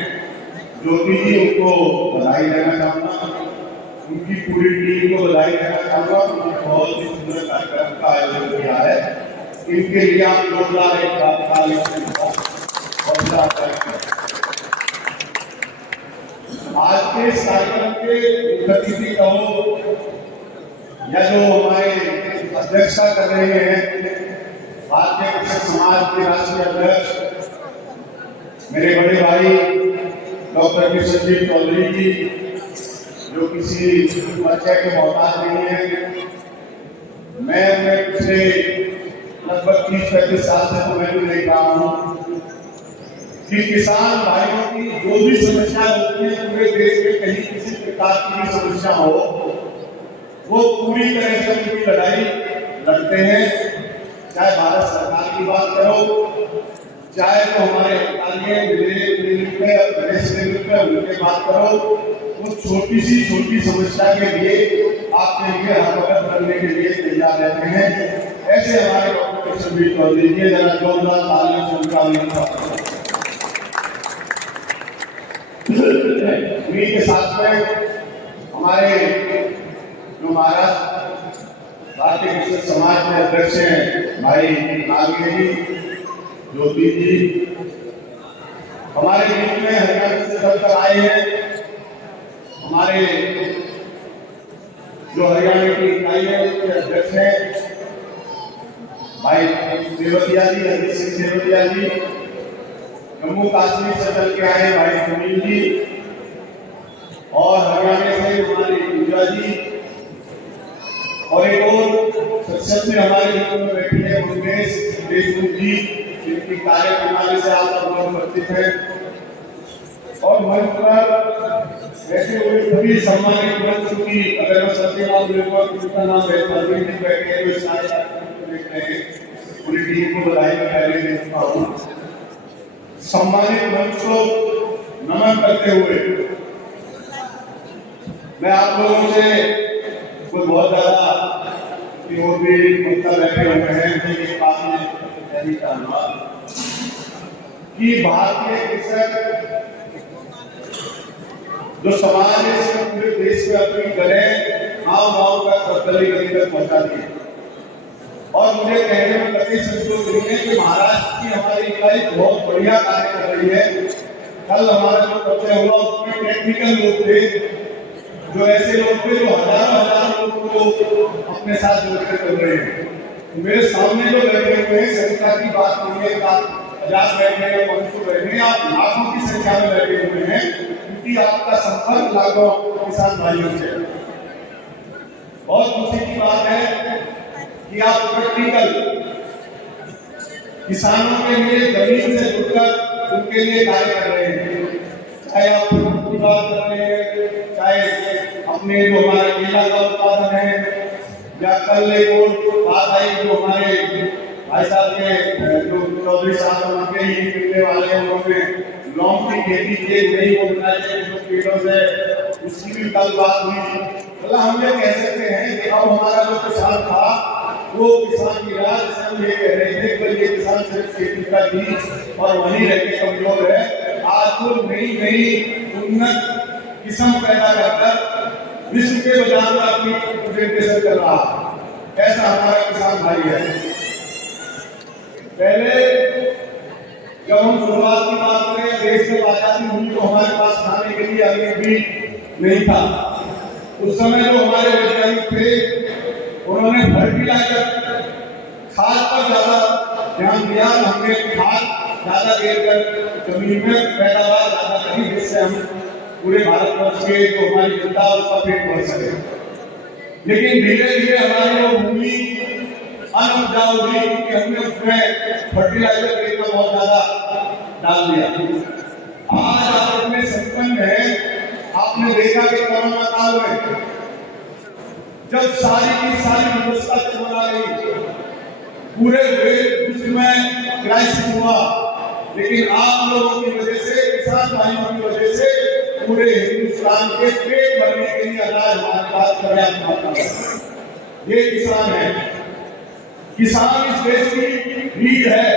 ज्योति जी, उनको बधाई देना चाहूँगा, उनकी पूरी टीम को बधाई देना चाहूँगा। उन्होंने बहुत ही सुंदर कार्यक्रम का आयोजन किया है, इनके लिए आप जोरदार एक ताली आज के इस कार्यक्रम के अतिथि कहो या जो हमारे अध्यक्षता कर रहे हैं भारतीय कृषक समाज के राष्ट्रीय अध्यक्ष मेरे बड़े भाई डॉक्टर किशोर चौधरी जी, जो किसी परिचय के मोहताज नहीं है। मैं पिछले लगभग 30-35 साल से तो मैं भी देख रहा हूँ कि किसान भाइयों की जो भी समस्या होती है पूरे देश में कहीं किसी प्रकार की भी समस्या हो, वो पूरी तरह से उनकी लड़ाई लड़ते हैं। चाहे भारत सरकार की बात करो, चाहे तो हमारे अधिकारी विदेश में उनके बात करो, उस छोटी समस्या के लिए आपके लिए हर मदद करने के लिए तैयार रहते हैं। ऐसे हमारे डॉक्टर संदीप चौधरी जी जरा जोरदार तालियों से उनका अभिनंदन। उन्हीं के साथ में हमारे जो महाराष्ट्र भारतीय कृषक समाज के अध्यक्ष हैं भाई नागेश जी, ज्योति जी, हमारे बीच में हरियाणा से चलकर आए हैं। हमारे जो हरियाणा की इकाई है उसके अध्यक्ष हैं भाई देवतिया जी, हरदीप सिंह देवतिया जी, जम्मू कश्मीर से चल के आए भाई सुनील जी, और हरियाणा से हमारी पूजा जी, और एक और सदस्य हमारे बीच में बैठी है मुकेश देशमुख जी, जिनकी कार्य प्रणाली से आप सब लोग परिचित हैं। और मंच पर बैठे हुए सभी सम्मानित मंच की अगर मैं सत्यनाम उनका नाम है परवीन जी बैठे हुए सारे देख रहे हैं, पूरी टीम को बधाई मैं पहले दे चुका हूँ। सम्मानित मंच को नमन करते हुए मैं आप लोगों से कोई बहुत ज्यादा कि और भी मतलब बैठे हुए हैं कि बात में नहीं चाहूंगा कि भारतीय कृषक जो समाज है पूरे देश में अपनी गले गाँव तक गली गली तक पहुंचाती है। और मुझे कहने में कभी संतोष नहीं है कि महाराष्ट्र की हमारी इकाई बहुत बढ़िया कार्य कर रही है। कल हमारा जो परिचय हुआ उसमें टेक्निकल लोग थे, जो ऐसे लोग थे जो हजारों लोगों को अपने साथ जोड़कर कर रहे हैं। मेरे सामने जो बैठे हुए हैं संख्या की बात नहीं है, 50 बैठे हैं, 500 बैठे हैं, आप लाखों की संख्या में बैठे हुए हैं, क्योंकि आपका संपर्क लाखों किसान भाइयों से। और दूसरी की बात है कि आप प्रैक्टिकल किसानों के लिए जमीन से जुड़कर उनके लिए कार्य कर रहे हैं, चाहे आप की बात कर रहे हैं, चाहे अपने जो हमारे केला का उत्पादन है, या कल एक और बात आई जो हमारे भाई साहब के जो चौधरी साहब उनके ही मिलने वाले हैं, उन्होंने लौंग की खेती की नई योजना जो पेड़ों से उसकी भी कल बात हुई। मतलब हम ये कह सकते हैं कि अब हमारा जो किसान था वो किसान की राज से हम ये कह रहे थे कि ये किसान सिर्फ खेती का बीज और वहीं रह के कमजोर है। आज तो नई उन्नत किस्म पैदा करकर विश्व के बाजार में अपनी प्रेजेंटेशन कर रहा है। ऐसा हमारा किसान भाई है। पहले जब हम शुरुआत की बात करें देश में आजादी हुई तो हमारे पास खाने के लिए अभी भी नहीं था। उस समय जो हमारे वैज्ञानिक थे उन्होंने फर्टिलाइजर खाद पर ज्यादा ध्यान दिया। हमने खाद ज्यादा देकर जमीन में पैदावार ज्यादा करी, जिससे हम पूरे भारतवर्ष के जो हमारी जनता उसका पेट भर सके। लेकिन धीरे धीरे हमारी वो भूमि अनउपजाऊ हुई क्योंकि हमने उसमें फर्टिलाइजर देना बहुत ज्यादा डाल दिया। आज आप इतने संपन्न हैं, आपने देखा कि कोरोना काल में जब सारी की सारी व्यवस्था चला गई, पूरे विश्व में क्राइसिस हुआ, लेकिन आप लोगों की वजह से, किसान भाइयों की वजह से पूरे हिंदुस्तान के पेट भरने के लिए अनाज हमारे पास पर्याप्त मात्रा में। ये किसान है, किसान इस देश की रीढ़ है।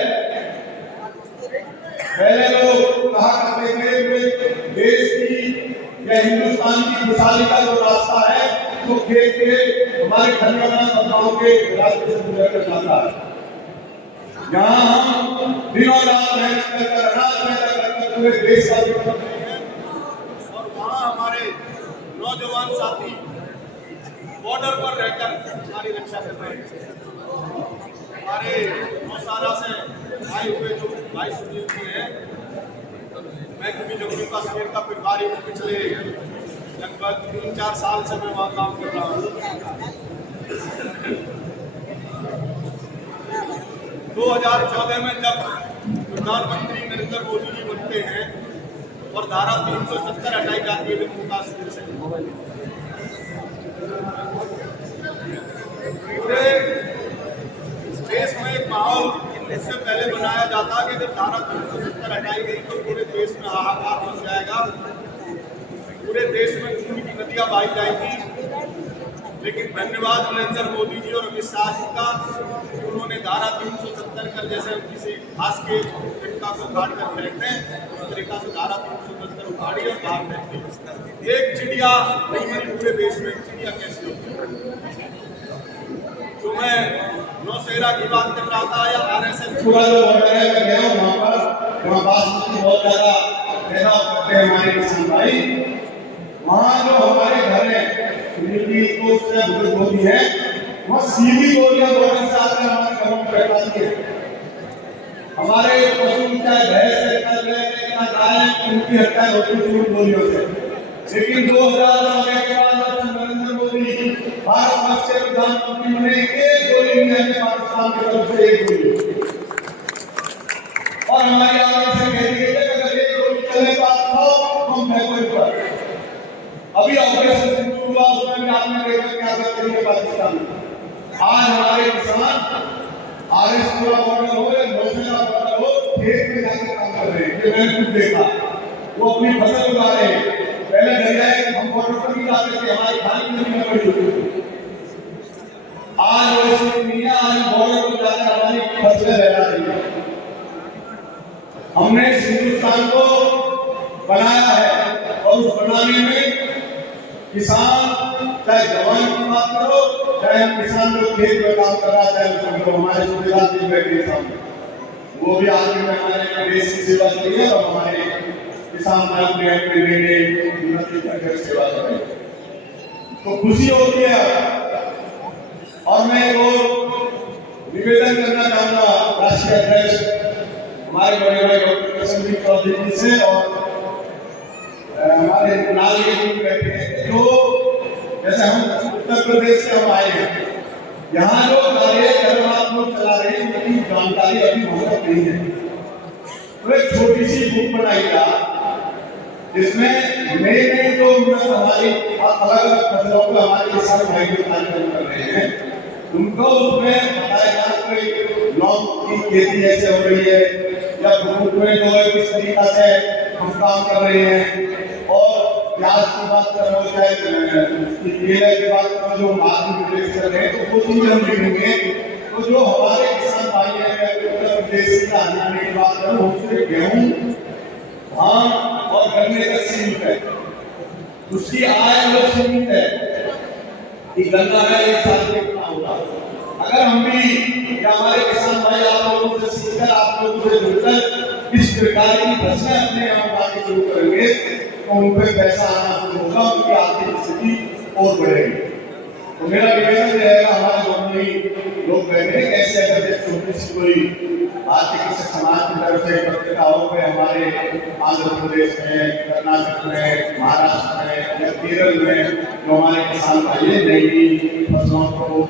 पहले लोग कहा करते थे देश की या हिंदुस्तान की खुशहाली का जो रास्ता है तो खेत के हमारे खलियाना गांव के रास्ते से गुजर कर जाता है। यहाँ हम दिनों रात मेहनत कर अनाज पैदा करते पूरे देश का विकास करते हैं, और वहाँ हमारे नौजवान साथी बॉर्डर पर रहकर हमारी रक्षा कर रहे हैं। हमारे मौसारा से आए हुए जो भाई सुनील जी हैं, मैं कभी जम्मू कश्मीर का प्रभारी हूँ, पिछले लगभग 3-4 साल से मैं वहाँ काम कर रहा हूँ। 2014 में जब प्रधानमंत्री नरेंद्र मोदी जी बनते हैं और धारा 370 हटाई जाती है जम्मू कश्मीर से, पूरे देश में एक माहौल इससे पहले बनाया जाता कि जब धारा 370 हटाई गई तो पूरे देश में हाहाकार मच जाएगा। पूरे देश में खून की नदियां बहाई जाएंगी, लेकिन धन्यवाद नरेंद्र मोदी जी और अमित शाह जी का, उन्होंने धारा 370 कर जैसे किसी घास के टिक्का को काट कर फेंकते हैं उस तरीका से धारा 370 उखाड़ी और बाहर फेंक दी। एक चिड़िया नहीं मरी पूरे देश में, चिड़िया कैसे होती? तो मैं नौशेरा की बात कर रहा था या RSS पूरा जो ऑर्डर है मैं गया हूँ वहाँ बासमती बहुत ज्यादा पैदा करते हैं हमारे किसान भाई। वहाँ जो हमारे घर है बुजुर्ग होती है, वहाँ सीधी गोलियां बॉर्डर से आकर हमारे घरों में बैठाती है। हमारे पशु चाहे भैंस है गाय है, उनकी हत्या होती है गोलियों से। लेकिन 2009 के बाद नरेंद्र मोदी भारत के प्रधानमंत्री बने, एक गोली नहीं है पाकिस्तान की तरफ से, एक गोली। और हमारी आगे से कह दिए थे अगर एक गोली चले तो आप हम फेंको पर। अभी ऑपरेशन सिंदूर हुआ, उसमें भी आपने देखा क्या करते हैं पाकिस्तान में। आज हमारे किसान RS पूरा बॉर्डर हो या नौशेरा बॉर्डर हो, खेत में जाकर काम कर रहे हैं। ये मैंने खुद देखा, वो अपनी फसल उगा रहे हैं। पहले दरियाए हम बॉर्डर पर भी जाते थे, हमारी खाली नदी में पड़ी होती थी। आज वो स्थिति नहीं है, आज बॉर्डर पर जाकर हमारी फसलें लहरा रही है। हमने हिंदुस्तान को बनाया है और उस बनाने में किसान, चाहे जवान की बात करो, चाहे किसान जो खेत में काम कर रहा है, तो हमारे सूबेदार जी बैठे सामने, वो भी आगे में हमारे देश की सेवा की है और हमारे किसान भाई अपने अपने बेटे उन्नति करके सेवा करें, तो खुशी होती है। और मैं वो निवेदन करना चाहूंगा राष्ट्रीय अध्यक्ष हमारे बड़े भाई डॉक्टर कृष्णजीत चौधरी जी से और हमारे लाल जी बैठे हैं, जो जैसे हम उत्तर प्रदेश से हम आए हैं, यहाँ जो कार्यक्रम आप लोग चला रहे हैं उनकी जानकारी अभी बहुत नहीं है। तो एक छोटी सी बुक बनाई था जिसमें नए नए जो हमारी अलग अलग फसलों को हमारे किसान भाई जो कार्यक्रम कर रहे हैं उनको उसमें बताया जाए कोई लौंग की खेती ऐसे हो रही है या फ्रूट में जो है किस तरीका से हम काम कर रहे हैं, और प्याज की बात कर रहे हो चाहे उसकी केले की बात करो जो मार्केट में बेच कर रहे हैं, तो वो चीजें हम लिखेंगे। तो जो हमारे किसान भाई हैं उत्तर प्रदेश की आने की बात करो, उससे गेहूं, धान और गन्ने का सीमित है, उसकी आय जो सीमित है कि गन्ना है एक साल में कितना होगा। अगर हम भी या हमारे किसान भाई आप लोगों से सीखकर आप लोगों से जुड़कर इस प्रकार की फसलें अपने यहाँ उगानी शुरू करेंगे तो उन पर पैसा आना शुरू होगा, उनकी आर्थिक स्थिति और बढ़ेगी। तो मेरा निवेदन रहेगा हमारे गाँव में लोग बैठे कैसे अगर छोटी सी कोई आर्थिक समाज की तरफ से पत्रिका हो गए हमारे आंध्र प्रदेश में, कर्नाटक में, महाराष्ट्र में या केरल में जो हमारे किसान भाई नई फसलों को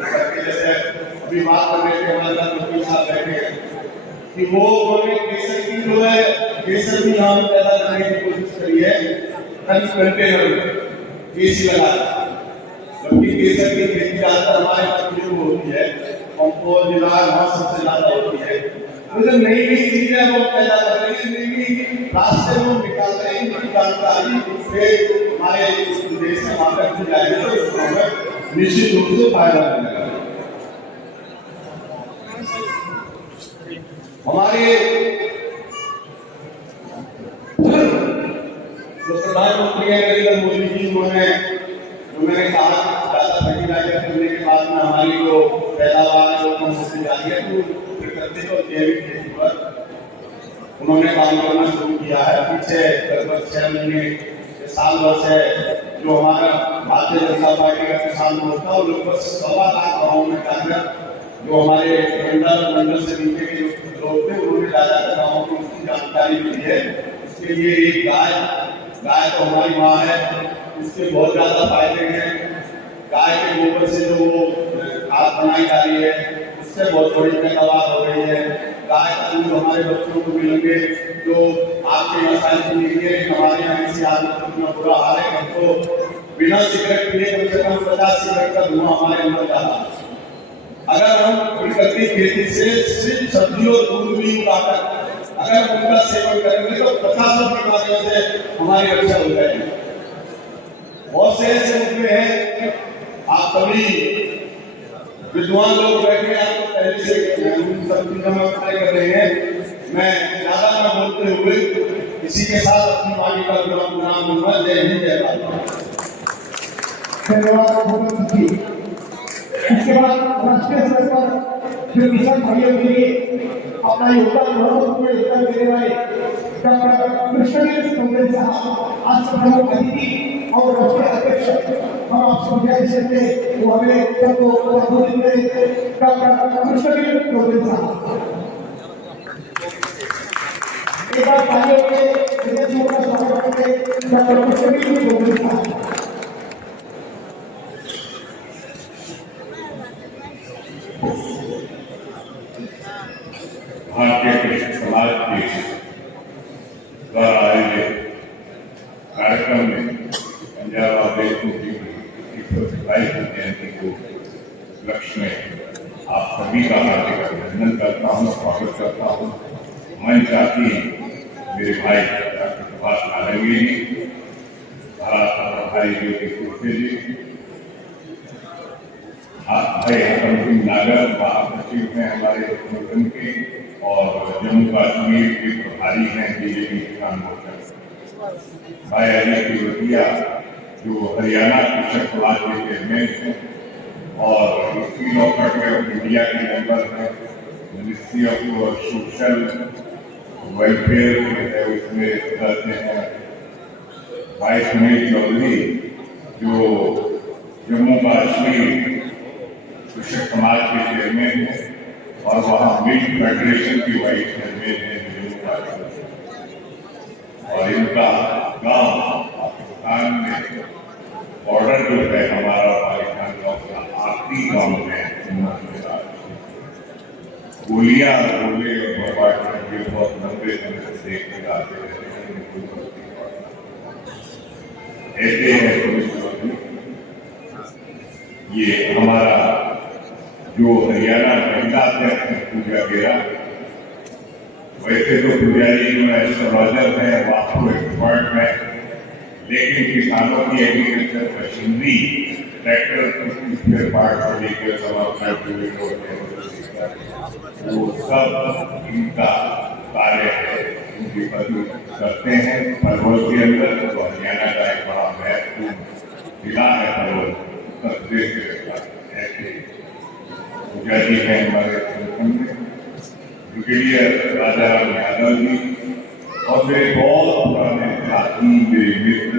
करके, जैसे अभी बात कर रहे थे हमारे मंत्री साहब बैठे कि वो उन्होंने केसर की जो है केसर भी यहाँ पैदा करने की कोशिश करी है कंटेनर में एसी लगा, जबकि केसर की खेती ज्यादातर हमारे पास शुरू होती है कंपोज जिला वहाँ सबसे ज्यादा होती है। तो जो नई नई चीजें वो पैदा कर रहे हैं, नई नई रास्ते वो निकाल रहे हैं, इनकी जानकारी उससे हमारे देश में वहाँ तक जाएगी तो इसको हमें निश्चित रूप से फायदा मिलेगा। हमारे जो प्रधानमंत्री नरेंद्र मोदी जी उन्होंने जो मैंने कहा ज्यादा फर्टिलाइजर करने के बाद में हमारी जो पैदावार है वो कम होती जा रही है, तो प्राकृतिक और जैविक खेती पर उन्होंने काम करना शुरू किया है। पीछे लगभग 6 महीने साल भर से जो हमारा भारतीय जनता पार्टी का किसान मोर्चा और लगभग 1.25 लाख गाँव में जाकर जो हमारे मंडल से नीचे के लोग थे उन्होंने ज्यादा गाँव को उसकी जानकारी दी है। उसके लिए एक गाय तो हमारी माँ है, उसके बहुत ज्यादा फायदे हैं। गाय के गोबर से जो वो खाद बनाई जा रही है उससे बहुत बड़ी पैदावार हो रही है। गाय का दूध हमारे बच्चों को मिलेंगे जो आपके मसाइल की लीजिए, हमारे यहाँ किसी आदमी को बुरा हाल है, हमको बिना सिगरेट पिए कम से कम 50 सिगरेट का धुआं हमारे अंदर जाता है। अगर हम प्राकृतिक खेती से सिर्फ सब्जी और दूध भी उगाकर अगर उनका सेवन करेंगे तो 50 बीमारियों से हमारी रक्षा हो जाएगी। बहुत से ऐसे मुद्दे हैं, आप सभी विद्वान लोग बैठे हैं, आपको पहले से उन सब चीजों में अप्लाई कर रहे हैं। मैं ज्यादा न बोलते हुए इसी के साथ अपनी वाणी का विराम दूंगा। जय हिंद, जय भारत। धन्यवाद भगवत जी। इसके बाद राष्ट्रीय स्तर पर जो किसान भाइयों के लिए अपना योगदान महत्वपूर्ण योगदान देने वाले डॉक्टर कृष्णवीर चौधरी साहब आज के प्रमुख अतिथि और राष्ट्रीय अध्यक्ष हम आप सब जान सकते हैं, वो हमें सबको संबोधित करें। डॉक्टर कृष्णवीर चौधरी साहब एक बार तालियों के विद्यार्थियों का स्वागत करें। डॉक्टर कृष्णवीर चौधरी साहब। भारतीय कृषक समाज के द्वारा आयोजित कार्यक्रम में पंजाब देशमुख जी की 127वीं जयंती को लक्ष्य में आप सभी का हार्दिक अभिनंदन करता हूँ, स्वागत करता हूँ। मंच आती मेरे भाई डॉक्टर सुभाष नारंगी जी, भाई ज्योति कुर्से जी, भाई हसन सिंह नागर महासचिव हैं हमारे संगठन के और जम्मू कश्मीर के प्रभारी हैं बीजेपी किसान मोर्चा, भाई अजय तिवतिया जो हरियाणा कृषक समाज के चेयरमैन हैं और स्कूल ऑफ इंडिया के मेंबर हैं, मिनिस्ट्री ऑफ सोशल वेलफेयर के उसमें सदस्य हैं, भाई सुनील चौधरी जो जम्मू कश्मीर कृषक समाज के चेयरमैन हैं और वहाँ मिल्क फेडरेशन की वाइस चेयरमैन है जम्मू कश्मीर, और इनका गांव पाकिस्तान में बॉर्डर जो है हमारा पाकिस्तान का आखिरी गांव है गोलियां गोले और बहुत लंबे समय से देखने आते रहते हैं। ऐसे हैं ये हमारा जो हरियाणा महिला अध्यक्ष पूजा गेरा, वैसे तो पुजारी जो एस्ट्रोलॉजर है वास्तु एक्सपर्ट है, लेकिन किसानों की एग्रीकल्चर मशीनरी ट्रैक्टर पार्ट से लेकर वो सब इनका कार्य है, उनकी मदद करते हैं। फरवल के अंदर तो हरियाणा का एक बड़ा महत्वपूर्ण जिला है फरवल, उत्तर प्रदेश के ऐसे पूजा जी हैं हमारे संगठन में, ब्रिगेडियर राजाराम यादव जी और मेरे बहुत पुराने साथी, मेरे मित्र,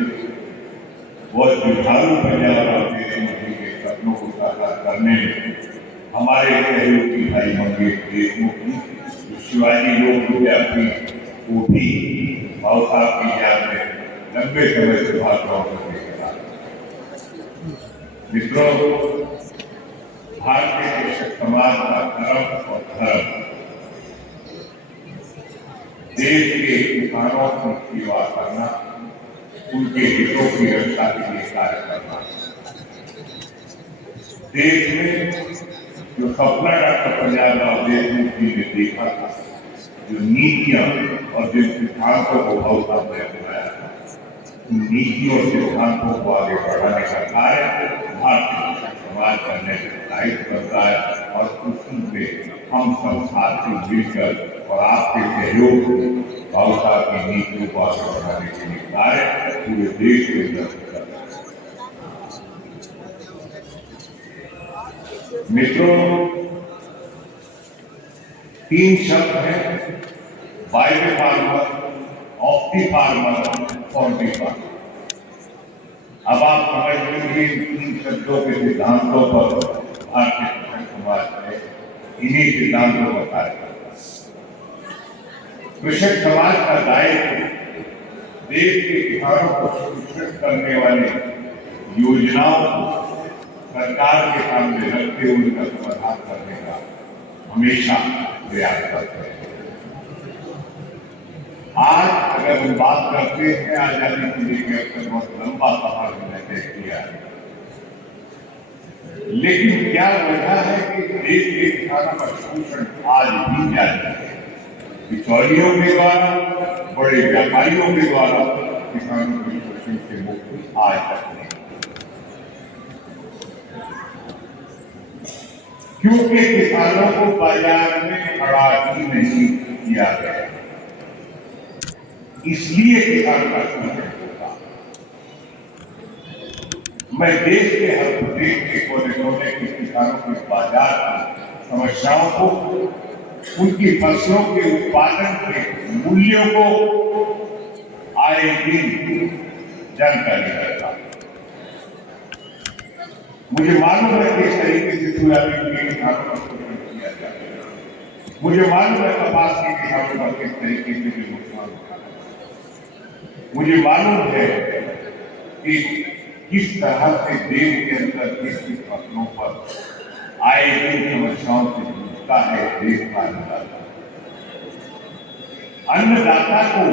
बहुत जुझारू पंजाब और देशमुखी के सपनों को साकार करने में हमारे सहयोगी भाई मंगेश देशमुख जी, जो शिवाजी लोक विद्यार्थी को भी भाव साहब की याद में लंबे समय से भाजपा करने के बाद मित्रों, भारतीय कृषक समाज का धर्म और धर्म देश के किसानों की सेवा करना, उनके हितों की रक्षा के लिए कार्य करना। देश में जो सपना डॉक्टर पंजाबराव देशमुख जी ने देखा था, जो नीतियां और जिन सिद्धांतों को भाव साहब ने अपनाया था, उन नीतियों और सिद्धांतों को आगे बढ़ाने का कार्य भारतीय समाज करने में दायित्व करता है और उसी में हम सब साथी मिलकर और आपके सहयोग से भाव साहब की नीतियों को आगे बढ़ाने के लिए कार्य पूरे देश के अंदर करता है। मित्रों, 3 शब्द हैं, by the farmer, of the farmer, for the farmer. अब आप समझ लीजिए 3 शब्दों के सिद्धांतों पर भारतीय कृषक समाज ने इन्हीं सिद्धांतों का कार्य करता है। कृषक समाज का दायित्व देश के किसानों को सुरक्षित करने वाली योजनाओं को सरकार के सामने रखते हुए उनका समाधान करने का हमेशा प्रयास करते हैं। आज अगर हम बात करते हैं आजादी के लिए अक्सर बहुत लंबा सफर हमने तय किया है, लेकिन क्या वजह है कि देश के किसानों का शोषण आज भी जारी है। बिचौलियों के द्वारा, बड़े व्यापारियों के द्वारा किसानों के शोषण से मुक्ति आज तक नहीं। क्योंकि किसानों को बाजार में खड़ा ही नहीं किया गया, इसलिए किसान का शोषण होता। मैं देश के हर प्रदेश के कोने कोने के किसानों के बाजार की समस्याओं को, उनकी फसलों के उत्पादन के मूल्यों को आए दिन जानकारी देता। मुझे मालूम है कि इस तरीके से सोयाबीन के किसानों का शोषण किया जाता है। मुझे मालूम है कपास के किसानों का किस तरीके से भी नुकसान होता है। मुझे मालूम है कि किस तरह से देश के अंदर देश की फसलों पर आए दिन समस्याओं से जूझता है देश का अन्नदाता। अन्नदाता को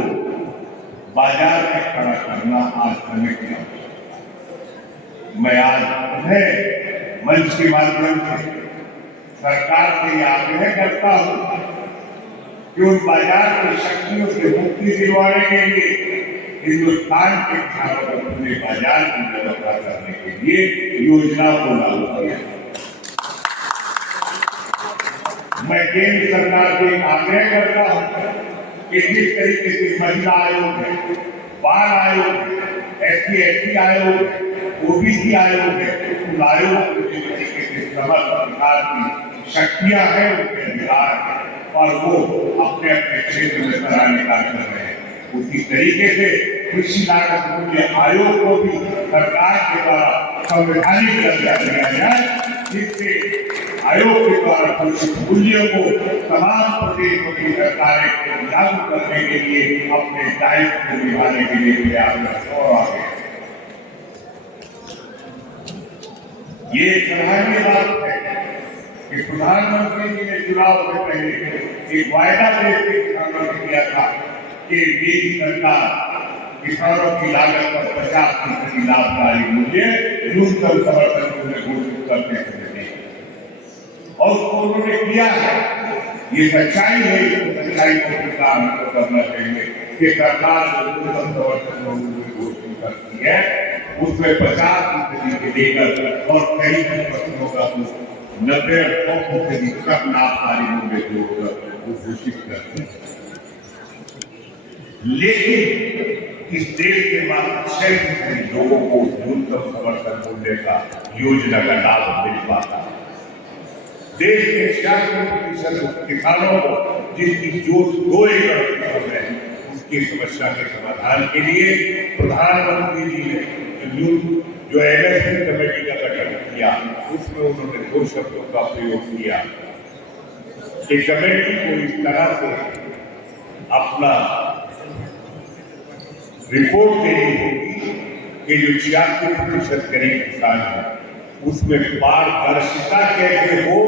बाजार में खड़ा करना आज समय की आवश्यकता। मैं आज उन्हें मंच के माध्यम से सरकार से यह आग्रह करता हूं कि उन बाजार की शक्तियों से मुक्ति दिलवाने के लिए हिंदुस्तान के किसानों को अपने बाजार की व्यवस्था करने के लिए योजना को लागू किया। मैं केंद्र सरकार से आग्रह करता हूं कि जिस तरीके से महिला आयोग है, बाल आयोग है, SC/ST आयोग है, OBC आयोग है, उन आयोग को जिस तरीके से समस्त अधिकार की शक्तियां हैं, उनके अधिकार है और वो अपने अपने क्षेत्र में सराहनीय कार्य कर रहे हैं, उसी तरीके से कृषि लागत मूल्य आयोग को भी सरकार के द्वारा संवैधानिक दर्जा दिया जाए, जिससे आयोग के द्वारा कृषि मूल्यों को तमाम प्रदेशों की सरकारें लागू करने के लिए अपने दायित्व को निभाने के लिए प्रयास और आगे। ये सराहनीय बात है कि प्रधानमंत्री जी ने चुनाव से पहले एक वायदा देश के किसानों से किया था कि मेरी सरकार किसानों की लागत पर 50% लाभकारी मूल्य न्यूनतम समर्थन मूल्य घोषित करने से और उसको उन्होंने किया है। ये सच्चाई है, इस सच्चाई को प्रचार करना चाहिए कि सरकार जो न्यूनतम समर्थन मूल्य घोषित करती है उसमें 50% लेकर और कई फसलों का 90-100% तक लाभकारी मूल्य जोड़कर घोषित करती है। लेकिन इस देश के मात्र 6% लोगों को न्यूनतम समर्थन मूल्य का योजना का लाभ मिल पाता है। देश के 66% किसानों को जिसकी जोत 2 एकड़ है, उसकी समस्या के समाधान के लिए प्रधानमंत्री जी ने जो MSP कमेटी का गठन किया, उसमें उन्होंने 2 शब्दों का प्रयोग किया कि कमेटी को इस तरह से अपना रिपोर्ट देनी होगी कि जो 86% गरीब किसान है उसमें पारदर्शिता कैसे हो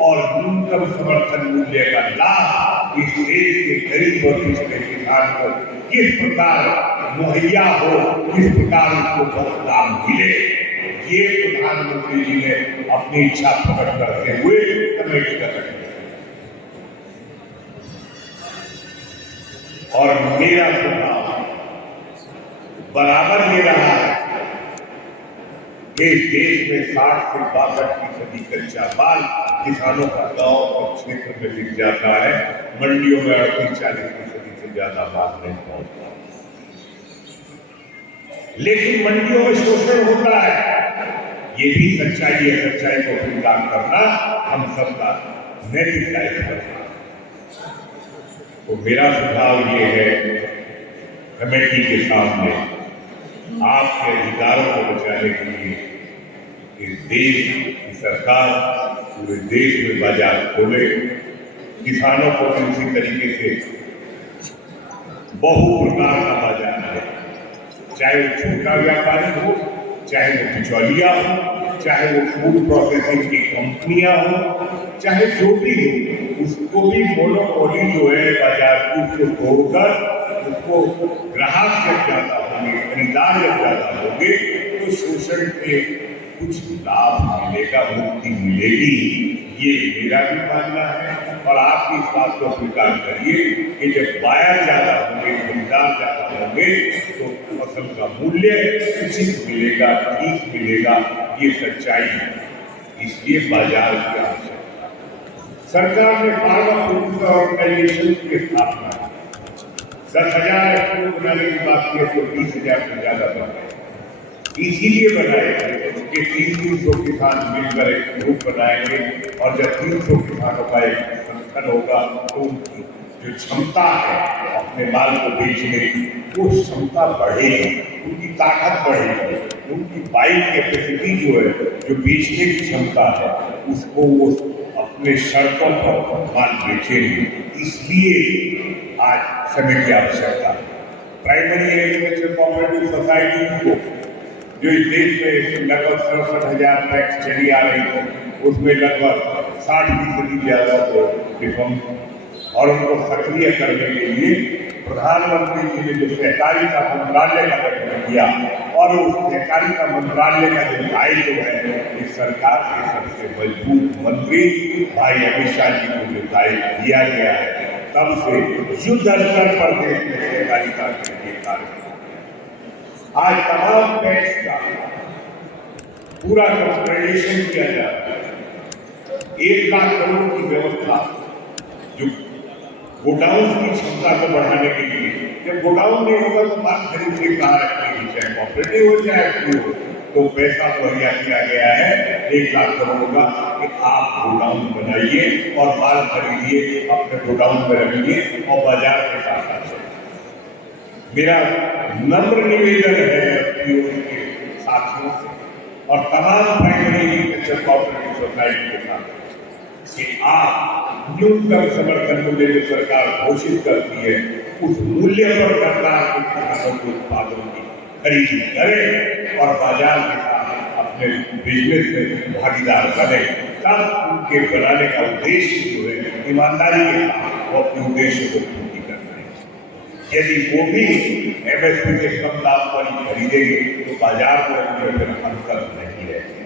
और न्यूनतम समर्थन मूल्य का लाभ इस देश के गरीब और पिछड़े किसान को किस प्रकार मुहैया हो, किस प्रकार उसको बहुत लाभ मिले, ये प्रधानमंत्री जी ने अपनी इच्छा प्रकट करते हुए कमेटी का गठन किया। और मेरा सुझाव बराबर ये रहा है कि देश में 60 से 62% कच्चा माल किसानों का गांव और क्षेत्र में बिक जाता है, मंडियों में 38-40% से ज्यादा माल नहीं पहुंचता। लेकिन मंडियों में शोषण होता है, ये भी सच्चाई है। सच्चाई को स्वीकार करना हम सबका नैतिक दायित्व है। तो मेरा सुझाव ये है कमेटी के सामने आपके अधिकारों को बचाने के लिए इस देश की सरकार पूरे देश में बाजार खोले, किसानों को किसी तरीके से बहु प्रकार का बाजार है, चाहे वो छोटा व्यापारी हो, चाहे वो बिचौलिया हो, चाहे वो फूड प्रोसेसिंग की कंपनियां हो, चाहे जो भी हो, उसको भी मोनोपोली जो है बाजार की उसको तोड़कर उसको ग्राहक जब ज्यादा होंगे, खरीदार जब ज्यादा होंगे तो शोषण से कुछ लाभ मिलेगा, मुक्ति मिलेगी। ये मेरा भी मानना है और आप इस बात को स्वीकार करिए कि जब बायर ज्यादा होंगे, खरीदार ज्यादा होंगे तो फसल का मूल्य उचित मिलेगा, ठीक मिलेगा। ये सच्चाई है, इसलिए बाजार की आवश्यकता सरकार ने फार्मा प्रोड्यूसर ऑर्गेनाइजेशन की स्थापना 10,000 एफपीओ बनाने की बात की तो 20,000 से ज्यादा बनाए। इसीलिए बनाए कि 300 किसान मिलकर एक ग्रुप बनाएंगे और जब 300 किसानों का एक संगठन होगा तो उनकी जो क्षमता है अपने माल को बेचने की वो क्षमता बढ़ेगी, उनकी ताकत बढ़ेगी, उनकी बाइंग कैपेसिटी जो है, जो बेचने की क्षमता है, उसको वो अपने शर्तों पर माल बेचेंगे। इसलिए आज समय की आवश्यकता है। प्राइमरी एग्रीकल्चर कोऑपरेटिव सोसाइटी को जो इस देश में लगभग 67,000 टैक्स चली आ रही है, उसमें लगभग 60% ज्यादा को डिफॉर्म और उनको सक्रिय करने के लिए प्रधानमंत्री जी ने जो सहकारिता मंत्रालय का गठन किया और उस सहकारिता मंत्रालय का जो दायित्व है, इस सरकार के सबसे मजबूत मंत्री भाई अमित शाह जी को जो दायित्व दिया गया है, तब से युद्ध स्तर पर देश में सहकारिता के लिए कार्य आज तमाम टैक्स का पूरा कंसोलिडेशन किया जा रहा है। 1 लाख करोड़ की व्यवस्था जो गोडाउन की क्षमता को बढ़ाने के लिए, जब गोडाउन नहीं होगा तो माल खरीद के कहाँ रखेगी, चाहे कॉपरेटिव हो चाहे एफपीओ हो, तो पैसा मुहैया किया गया है 1 लाख करोड़ का कि आप गोडाउन बनाइए और माल खरीदिए, अपने गोडाउन में रखिए और बाजार के साथ साथ मेरा नम्र निवेदन है एफपीओ के साथियों से और तमाम प्राइमरी एग्रीकल्चर कोऑपरेटिव सोसाइटी के साथ कि आप न्यूनतम समर्थन मूल्य जो सरकार घोषित करती है, उस मूल्य पर सरकार के किसानों के उत्पादों की खरीदी करें और बाजार के साथ अपने बिजनेस में भागीदार बने। तब उनके बनाने का उद्देश्य जो है ईमानदारी के साथ वो अपने उद्देश्य को पूर्ति करना है। यदि वो भी एमएसपी से कम दाम पर ही खरीदेंगे तो बाजार में उनके अंतर नहीं रहेगा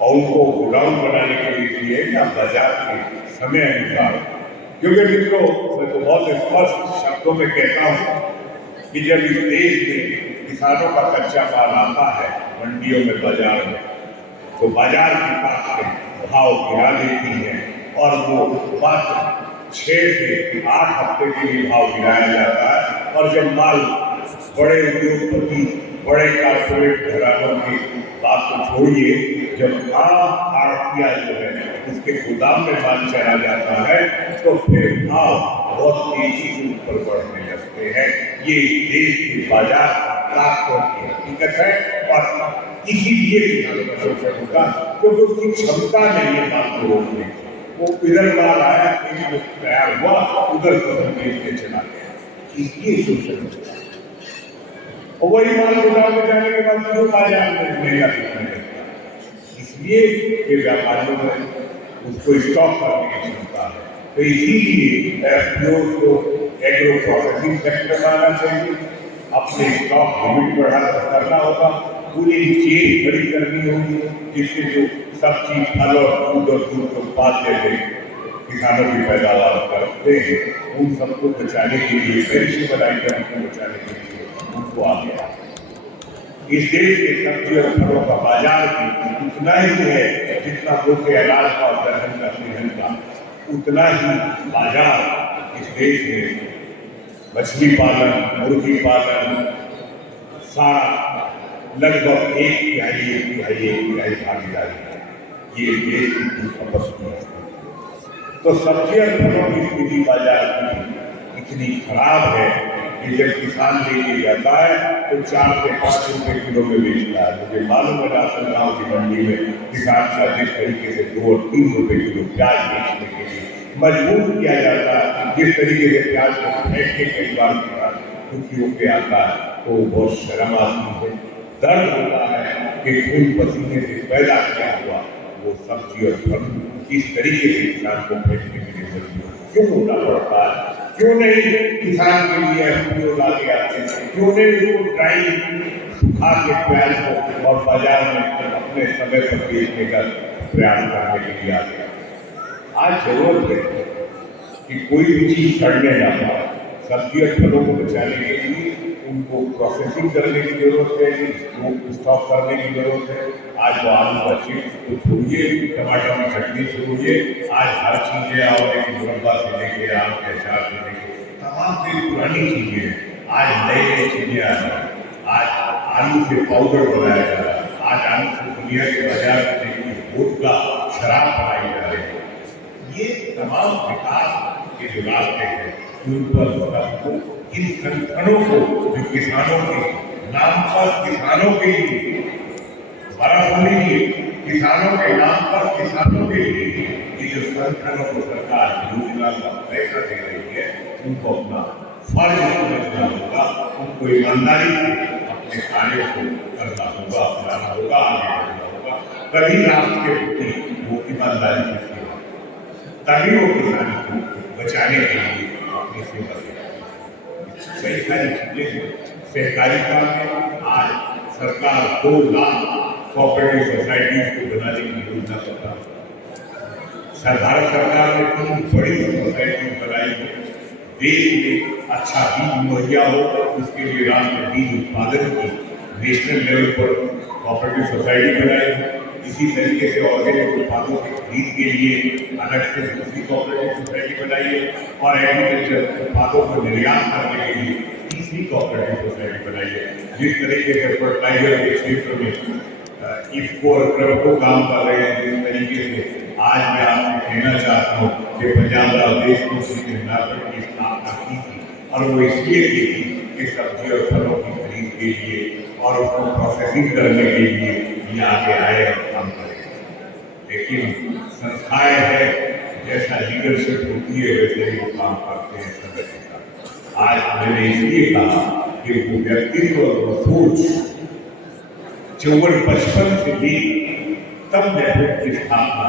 और उनको गोडाउन बनाने के लिए या बाजार के समय अनुसार, क्योंकि मित्रों मैं तो बहुत स्पष्ट शब्दों में कहता हूँ कि जब इस देश में किसानों का कच्चा माल आता है मंडियों में, बाजार में, तो बाजार की ताकतें भाव गिरा देती है और वो मात्र 6 से 8 हफ्ते के लिए भाव गिराया जाता है और जब माल बड़े उद्योगपति, बड़े कारपोरेट घरानों की बात को छोड़िए, जब आम आड़तिया जो है उसके गोदाम में माल चला जाता है तो फिर भाव बहुत तेजी से ऊपर बढ़ने लगते हैं। ये देश के बाजार ताकत की हकीकत है और इसीलिए किसानों का शोषण होगा क्योंकि उसकी क्षमता नहीं है माल को रोकने की। वो इधर माल आया, तैयार हुआ, उधर बेचने चला गया, इसलिए शोषण होता है। और वही माल गोदाम में जाने के बाद क्यों बाजार में महंगा बिकने लगता है, इसलिए कि व्यापारियों में उसको स्टॉक करने की क्षमता है। तो इसीलिए एफपीओ को एग्रो प्रोसेसिंग सेक्टर में आना चाहिए, अपने स्टॉक लिमिट बढ़ा करना होगा, पूरी चेन खड़ी करनी होगी जिससे जो सब्जी, फल और दूध के उत्पाद जैसे किसानों की पैदावार करते हैं उन सबको बचाने के लिए, पेरिशेबल आइटम को बचाने के लिए उनको आ गया। इस देश के सब्जी और फलों का बाजार भी उतना ही है जितना लोग अनाज का और दलहन का, तिलहन का, उतना ही बाजार इस देश में मछली पालन, मुर्गी पालन, सारा लगभग 1/3 भागीदारी है। ये देश की खपत की है। तो सब्जी और फलों की स्थिति बाजार की इतनी खराब है कि जब किसान लेके जाता है तो 4 से 5 रुपए किलो में बेचता है। मुझे मालूम है राशन गाँव की मंडी में किसान का जिस तरीके से 2 और 3 रुपए किलो प्याज बेचने के लिए मजबूर किया जाता है, जिस तरीके से प्याज को फेंक के कई बार दुखी होके आता है तो बहुत शर्म आती है, दर्द होता है कि खून पसीने से पैदा किया हुआ वो सब्जी और फल इस तरीके से किसान को बेचने के लिए मजबूर क्यों होना पड़ता है? क्यों नहीं किसान के लिए एफपीओ ला के आते हैं? क्यों नहीं उसको ड्राई सुखा के प्याज को और बाजार में अपने समय पर बेचने का प्रयास करने के लिए आते हैं? आज जरूरत है कि कोई भी चीज सड़ने ना पाए। सब्जी और फलों को बचाने के लिए उनको प्रोसेसिंग करने की जरूरत है, स्टॉक करने की जरूरत है। आज वो आलू का चिप्स को छोड़िए, टमाटर की चटनी छोड़िए, आज हर चीजें और एक मुरब्बा से लेके आम के अचार से लेके तमाम से पुरानी चीजें हैं, आज नई नई चीजें आ रही हैं। आज आलू से पाउडर बनाया जा रहा है, आज आलू से दुनिया के बाजार में देखिए वोडका शराब बनाई जा रही है। ये तमाम विकास के जो रास्ते हैं उन पर इन संगठनों को जो किसानों के नाम पर किसानों के लिए किसानों के नाम पर किसानों के लिए ये जो संगठनों को सरकार योजना का पैसा दे रही है उनको अपना फर्ज समझना होगा, उनको ईमानदारी से अपने कार्य को करना होगा, अपनाना होगा, आगे बढ़ना होगा। तभी राष्ट्र के प्रति वो ईमानदारी से सेवा, तभी वो किसान को बचाने के लिए अपनी सेवा देगा। कई सारी चीजें हैं सहकारिता में। आज सरकार 2 लाख कोऑपरेटिव सोसाइटीज को बनाने की योजना कर रहा है। भारत सरकार ने 3 बड़ी सोसाइटी बनाई है। देश में अच्छा बीज मुहैया हो उसके लिए राष्ट्रीय बीज उत्पादन की नेशनल लेवल पर कोऑपरेटिव सोसाइटी बनाई है। इसी तरीके से ऑर्गेनिक उत्पादों की खरीद के लिए अलग से दूसरी कोऑपरेटिव सोसाइटी बनाई है और एग्रीकल्चर उत्पादों को निर्यात करने के लिए तीसरी कोऑपरेटिव सोसाइटी बनाई है। जिस तरीके से फर्टिलाइजर के क्षेत्र में इफ्को और क्रबको काम कर रहे हैं, जिस तरीके से आज मैं आपसे कहना चाहता हूँ कि पंजाब राव देशमुख जी ने नाटक की स्थापना की थी और वो इसलिए की थी कि सब्जी और फलों की खरीद के लिए और उसको प्रोसेसिंग करने के लिए ये आगे आए और काम करें। लेकिन संस्थाएं हैं, जैसा लीडरशिप होती है वैसे ही वो काम करते हैं संगठन का। आज मैंने इसलिए कहा कि वो व्यक्तित्व और वो सोच जो 55 से भी तब नेटवर्क की स्थापना,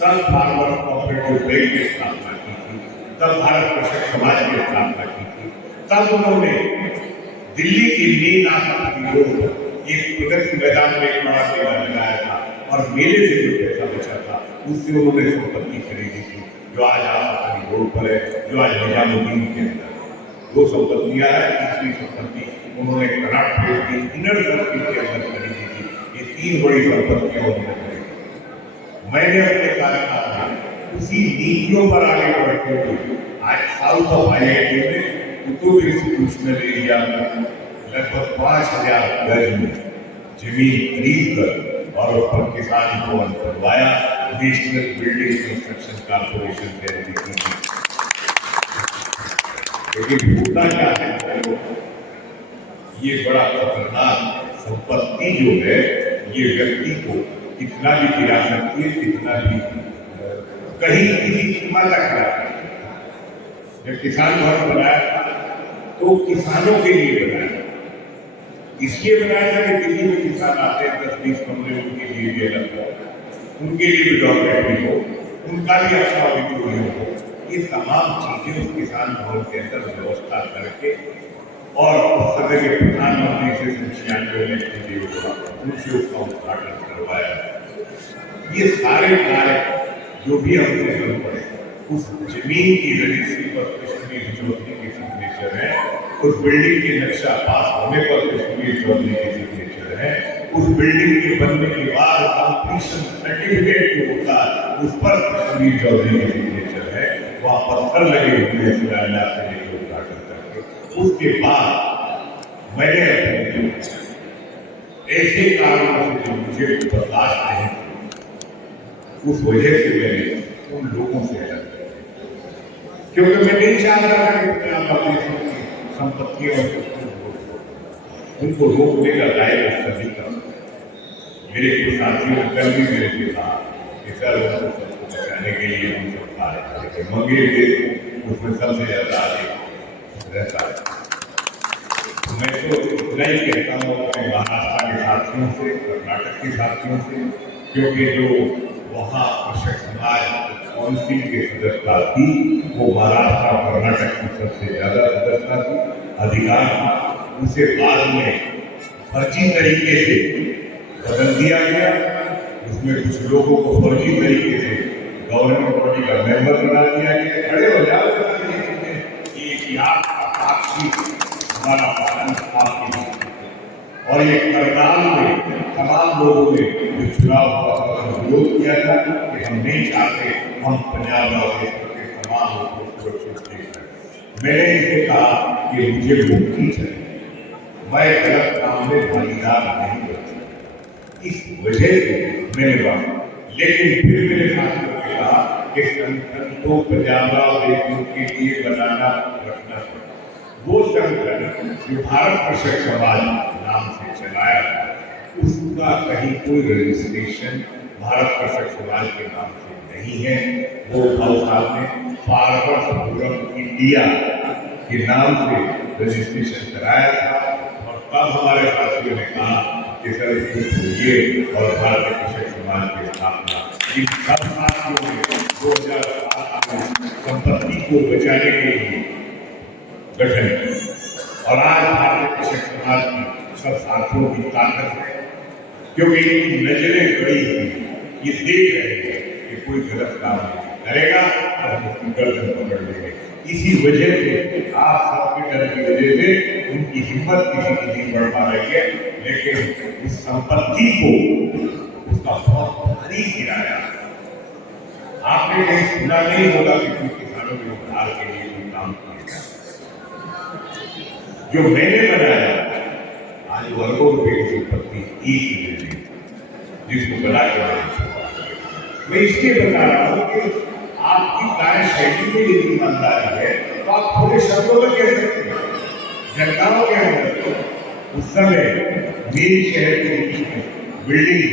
तब फार्मर कोऑपरेटिव बैंक की स्थापना की थी, तब भारत कृषक समाज की स्थापना की थी, तब उन्होंने दिल्ली की मेन आसपास की रोड पर एक प्रगति मैदान में एक बड़ा मेला लगाया था और मेले से जो पैसा बचा था उससे उन्होंने संपत्ति खरीदी थी जो आज आसपास रोड पर है, जो आज निजामुद्दीन के अंदर 2 संपत्तियां है। तीसरी संपत्ति उन्होंने कर्नाटक की इनर सर्किल के अंदर खरीदी थी। ये 3 बड़ी संपत्तियां उन्होंने खरीदी। मैंने अपने कार्यकाल में उसी नीतियों पर आगे बढ़ते हुए आज साउथ ऑफ IIT में उत्तर इंस्टीट्यूशनल एरिया में लगभग 5000 गज में जमीन खरीद कर और उस पर किसान भवन बनवाया। नेशनल बिल्डिंग कंस्ट्रक्शन कॉर्पोरेशन से थी। लेकिन होता क्या है, ये बड़ा खतरनाक संपत्ति जो है ये व्यक्ति को कितना भी गिरा सकती है, कितना भी कहीं किसी सीमा तक गिरा। जब किसान भवन बनाया था तो किसानों के लिए बनाया, इसलिए बनाया था कि दिल्ली में किसान आते हैं 10-20 कमरे उनके लिए भी अलग हो, उनके लिए भी डॉक्टरी हो, उनका भी अच्छा ऑडिटोरियम हो। ये तमाम चीजें उस किसान भवन के अंदर व्यवस्था करके और उस समय के प्रधानमंत्री से 96 उनसे उसका उद्घाटन करवाया। ये सारे कार्य जो भी हमने कर पड़े उस जमीन की रजिस्ट्री पर कश्मीर चौधरी की सिग्नेचर है, उस बिल्डिंग के नक्शा पास होने पर कश्मीर चौधरी की सिग्नेचर है, उस बिल्डिंग के बनने के बाद कंप्लीशन सर्टिफिकेट जो होता है उस पर कश्मीर चौधरी की सिग्नेचर है। वहाँ पत्थर लगे हुए हैं शिलान्यास से लेकर उद्घाटन करके। उसके बाद मैंने अपने ऐसे कारणों से जो मुझे बर्दाश्त नहीं, उस वजह से मैंने उन लोगों से अलग किया, क्योंकि मैं नहीं चाहता था कि संपत्तियों उनको रोकने का दायित्व सभी का। मेरे कुछ साथियों ने कल भी मेरे से कहा कि सर उनको बचाने के लिए हम सब कार्य मंगे थे, उसमें सबसे ज्यादा आगे रहता है। मैं तो इतना ही कहता हूँ अपने महाराष्ट्र के साथियों से, कर्नाटक के साथियों से, क्योंकि जो वहाँ कृषक समाज काउंसिल के सदस्यता थी वो महाराष्ट्र और कर्नाटक की सबसे ज्यादा सदस्यता थी, अधिकार था। उसे बाद में फर्जी तरीके से बदल दिया गया। उसमें कुछ लोगों को फर्जी तरीके से गवर्नमेंट बॉडी का मेंबर बना दिया गया। खड़े हो जाओ, ये आपकी हमारा पालन आपकी और ये करताल में तमाम लोगों ने विरोध किया था कि हम नहीं चाहते हम पंजाब और क्षेत्र के तमाम लोगों को सुरक्षित देखें। मैंने इसे कहा कि मुझे मुक्ति चाहिए, मैं गलत काम में भागीदार नहीं बन सकता। इस वजह से मैंने बात, लेकिन फिर मेरे साथियों ने कहा कि संगठन तो पंजाब राव देशमुख के लिए बनाना रखना है। वो संगठन जो भारत कृषक समाज नाम से चलाया था, उसका कहीं कोई रजिस्ट्रेशन भारत कृषक समाज के नाम से नहीं है। वो भाव साहब ने फार्मर्स फोरम इंडिया के नाम से रजिस्ट्रेशन कराया था, और तब हमारे साथियों ने कहा कि सर इसको छोड़िए और भारत कृषक समाज की स्थापना। इन सब साथियों ने 2007 में संपत्ति को बचाने के लिए गठन किया, और आज भारत कृषक समाज की सब साथियों की ताकत है, क्योंकि इनकी नजरें बड़ी हुई, ये देख रहे हैं कि कोई गलत काम नहीं करेगा और हम उसकी गर्दन पकड़ लेंगे। इसी वजह से आप सबके डर की वजह से उनकी हिम्मत किसी की नहीं बढ़ पा रही है, लेकिन इस संपत्ति को उसका बहुत भारी किराया। आपने कहीं सुना नहीं होगा कि कोई किसानों के उद्धार के लिए कोई काम किया। जो मैंने बनाया आज वर्गों रुपए की संपत्ति एक जिसको बना के मैं इसलिए बता रहा हूं कि आपकी कार्यशैली में यदि ईमानदारी है तो आप थोड़े शब्दों में कह सकते हैं। जनताओं के अंदर उस समय मेरी शहर के बीच में बिल्डिंग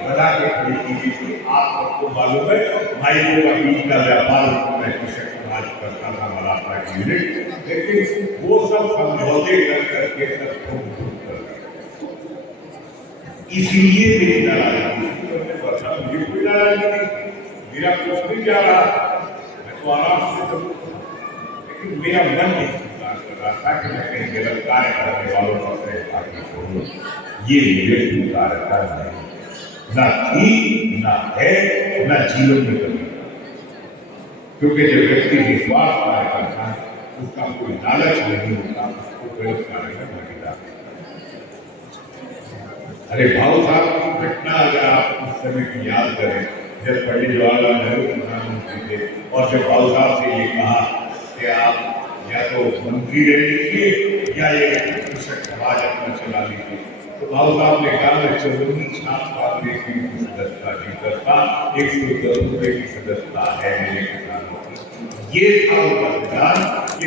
बना के खड़ी की गई थी। आप सबको मालूम है, माइकों का बीज का व्यापार मैं कृषक समाज करता था मराठा की यूनिट, लेकिन वो सब समझौते कर करके सब ठोक कर इसीलिए मेरी नाराजगी मुझे कोई नाराजगी नहीं, मेरा कुछ नहीं जा रहा, मैं तो आराम से करूँ, लेकिन मेरा मन नहीं कर रहा था कि मैं कहीं गलत कार्य करने वालों का आगे छोड़ूं। ये मेरे स्वीकारता नहीं, ना थी, ना है, ना जीवन में कभी, क्योंकि जब व्यक्ति विश्वास कार्य करता है उसका कोई लालच नहीं होता, उसको गलत कार्य में भागीदार। अरे भाव साहब की घटना अगर आप उस समय की याद करें, जब पंडित जवाहरलाल नेहरू प्रधानमंत्री थे और जब भाव साहब से ये कहा कि आप या तो मंत्री रह लीजिए या ये कृषक समाज अपना चला लीजिए, तो भाव साहब ने कहा मैं चौधरी छाप कांग्रेस की सदस्यता नहीं करता, 110 रुपए की सदस्यता है मेरे किसानों की। ये था उनका विधान कि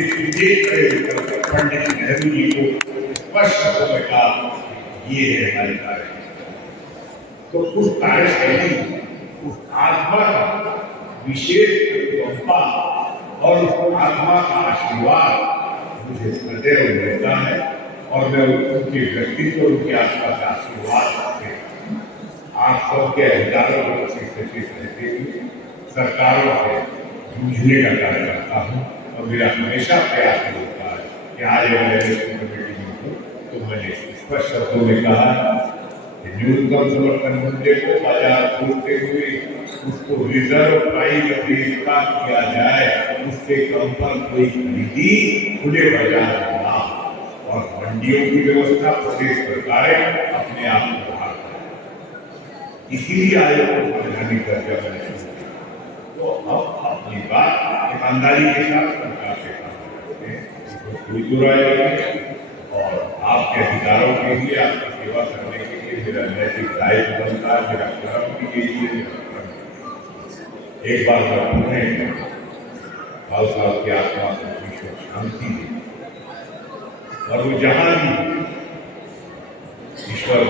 पंडित नेहरू जी को स्पष्ट शब्दों में कहा ये है हमारी कार्य। तो उस कार्यशैली, उस आत्मा का विशेष अनुकंपा और उस आत्मा का आशीर्वाद मुझे सदैव मिलता है, और मैं उनके व्यक्तित्व उनके आत्मा का आशीर्वाद से आप सबके अधिकारों को सचेत रहते हुए सरकारों से जूझने का कार्य करता हूँ। और मेरा हमेशा प्रयास होता है कि आज अगर कमेटी में हूँ तो मैंने स्पष्ट शब्दों में कहा कि न्यूनतम समर्थन मूल्य को बाजार छोड़ते हुए उसको रिजर्व प्राइस अपेक्षा किया जाए, उससे कम पर कोई खरीदी खुले बाजार में ना, और मंडियों की व्यवस्था प्रदेश सरकारें अपने आप में बाहर करें। इसीलिए आयोग को समझाने का मैंने तो अब अपनी बात ईमानदारी के साथ सरकार से काम करते हैं, कोई बुराई नहीं, और आपके अधिकारों के लिए आपकी सेवा करने के लिए मेरा नैतिक दायित्व बनता है, मेरा कर्म भी यही है। एक बार मैं पुनः भाव साहब की आत्मा को ईश्वर शांति दी, और वो जहां भी ईश्वर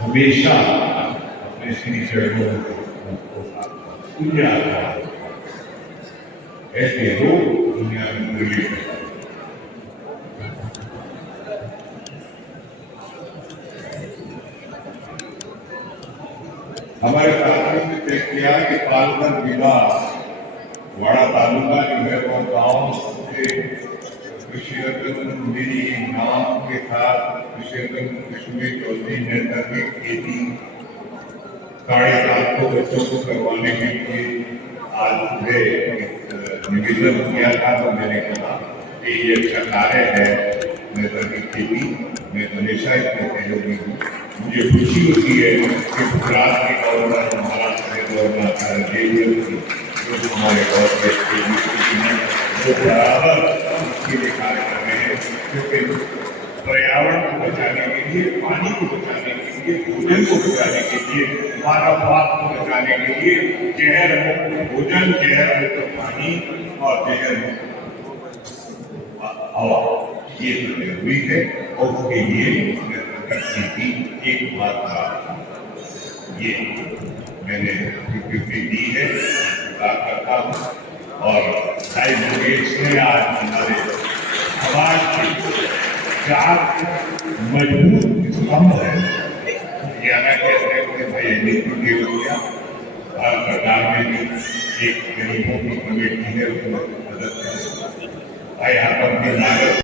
हमेशा अपने श्री चरणों को पुण्य आता है, ऐसे लोग दुनिया में पूरी हमारे साथियों ने तय किया कि पालघर जिला वाड़ा तालुका के मेरे गाँव से कृषि रत्न मेरी नाम के साथ कृषि रत्न कृष्ण चौधरी ने खेती 750 बच्चों को करवाने के लिए आज सुबह निवेदन किया था। तो मैंने कहा कि ये अच्छा कार्य है, नैसर्गिक खेती में हमेशा इसमें सहयोगी हूँ। मुझे खुशी होती है कि गुजरात के गवर्नर, महाराष्ट्र के गवर्नर आचार्य देवव्रत जो हमारे गवर्नमेंट जो बराबर इसके लिए कार्य कर रहे हैं, क्योंकि पर्यावरण को बचाने के लिए, पानी को बचाने के लिए, भोजन को बचाने के लिए, मानववाद को बचाने के लिए जहर मुक्त भोजन, जहर मुक्त पानी और जहर मुक्त हवा ये जरूरी है और उसके लिए करने की एक बात का ये मैंने स्वीकृति दी है, बात करता हूँ। और साइड गेट्स में आज हमारे समाज के 4 मजबूत स्तंभ है, या मैं कहते हैं कि भाई नीति हो गया, भारत सरकार में भी एक गरीबों की कमेटी है, उसमें मदद है भाई आप अपनी लागत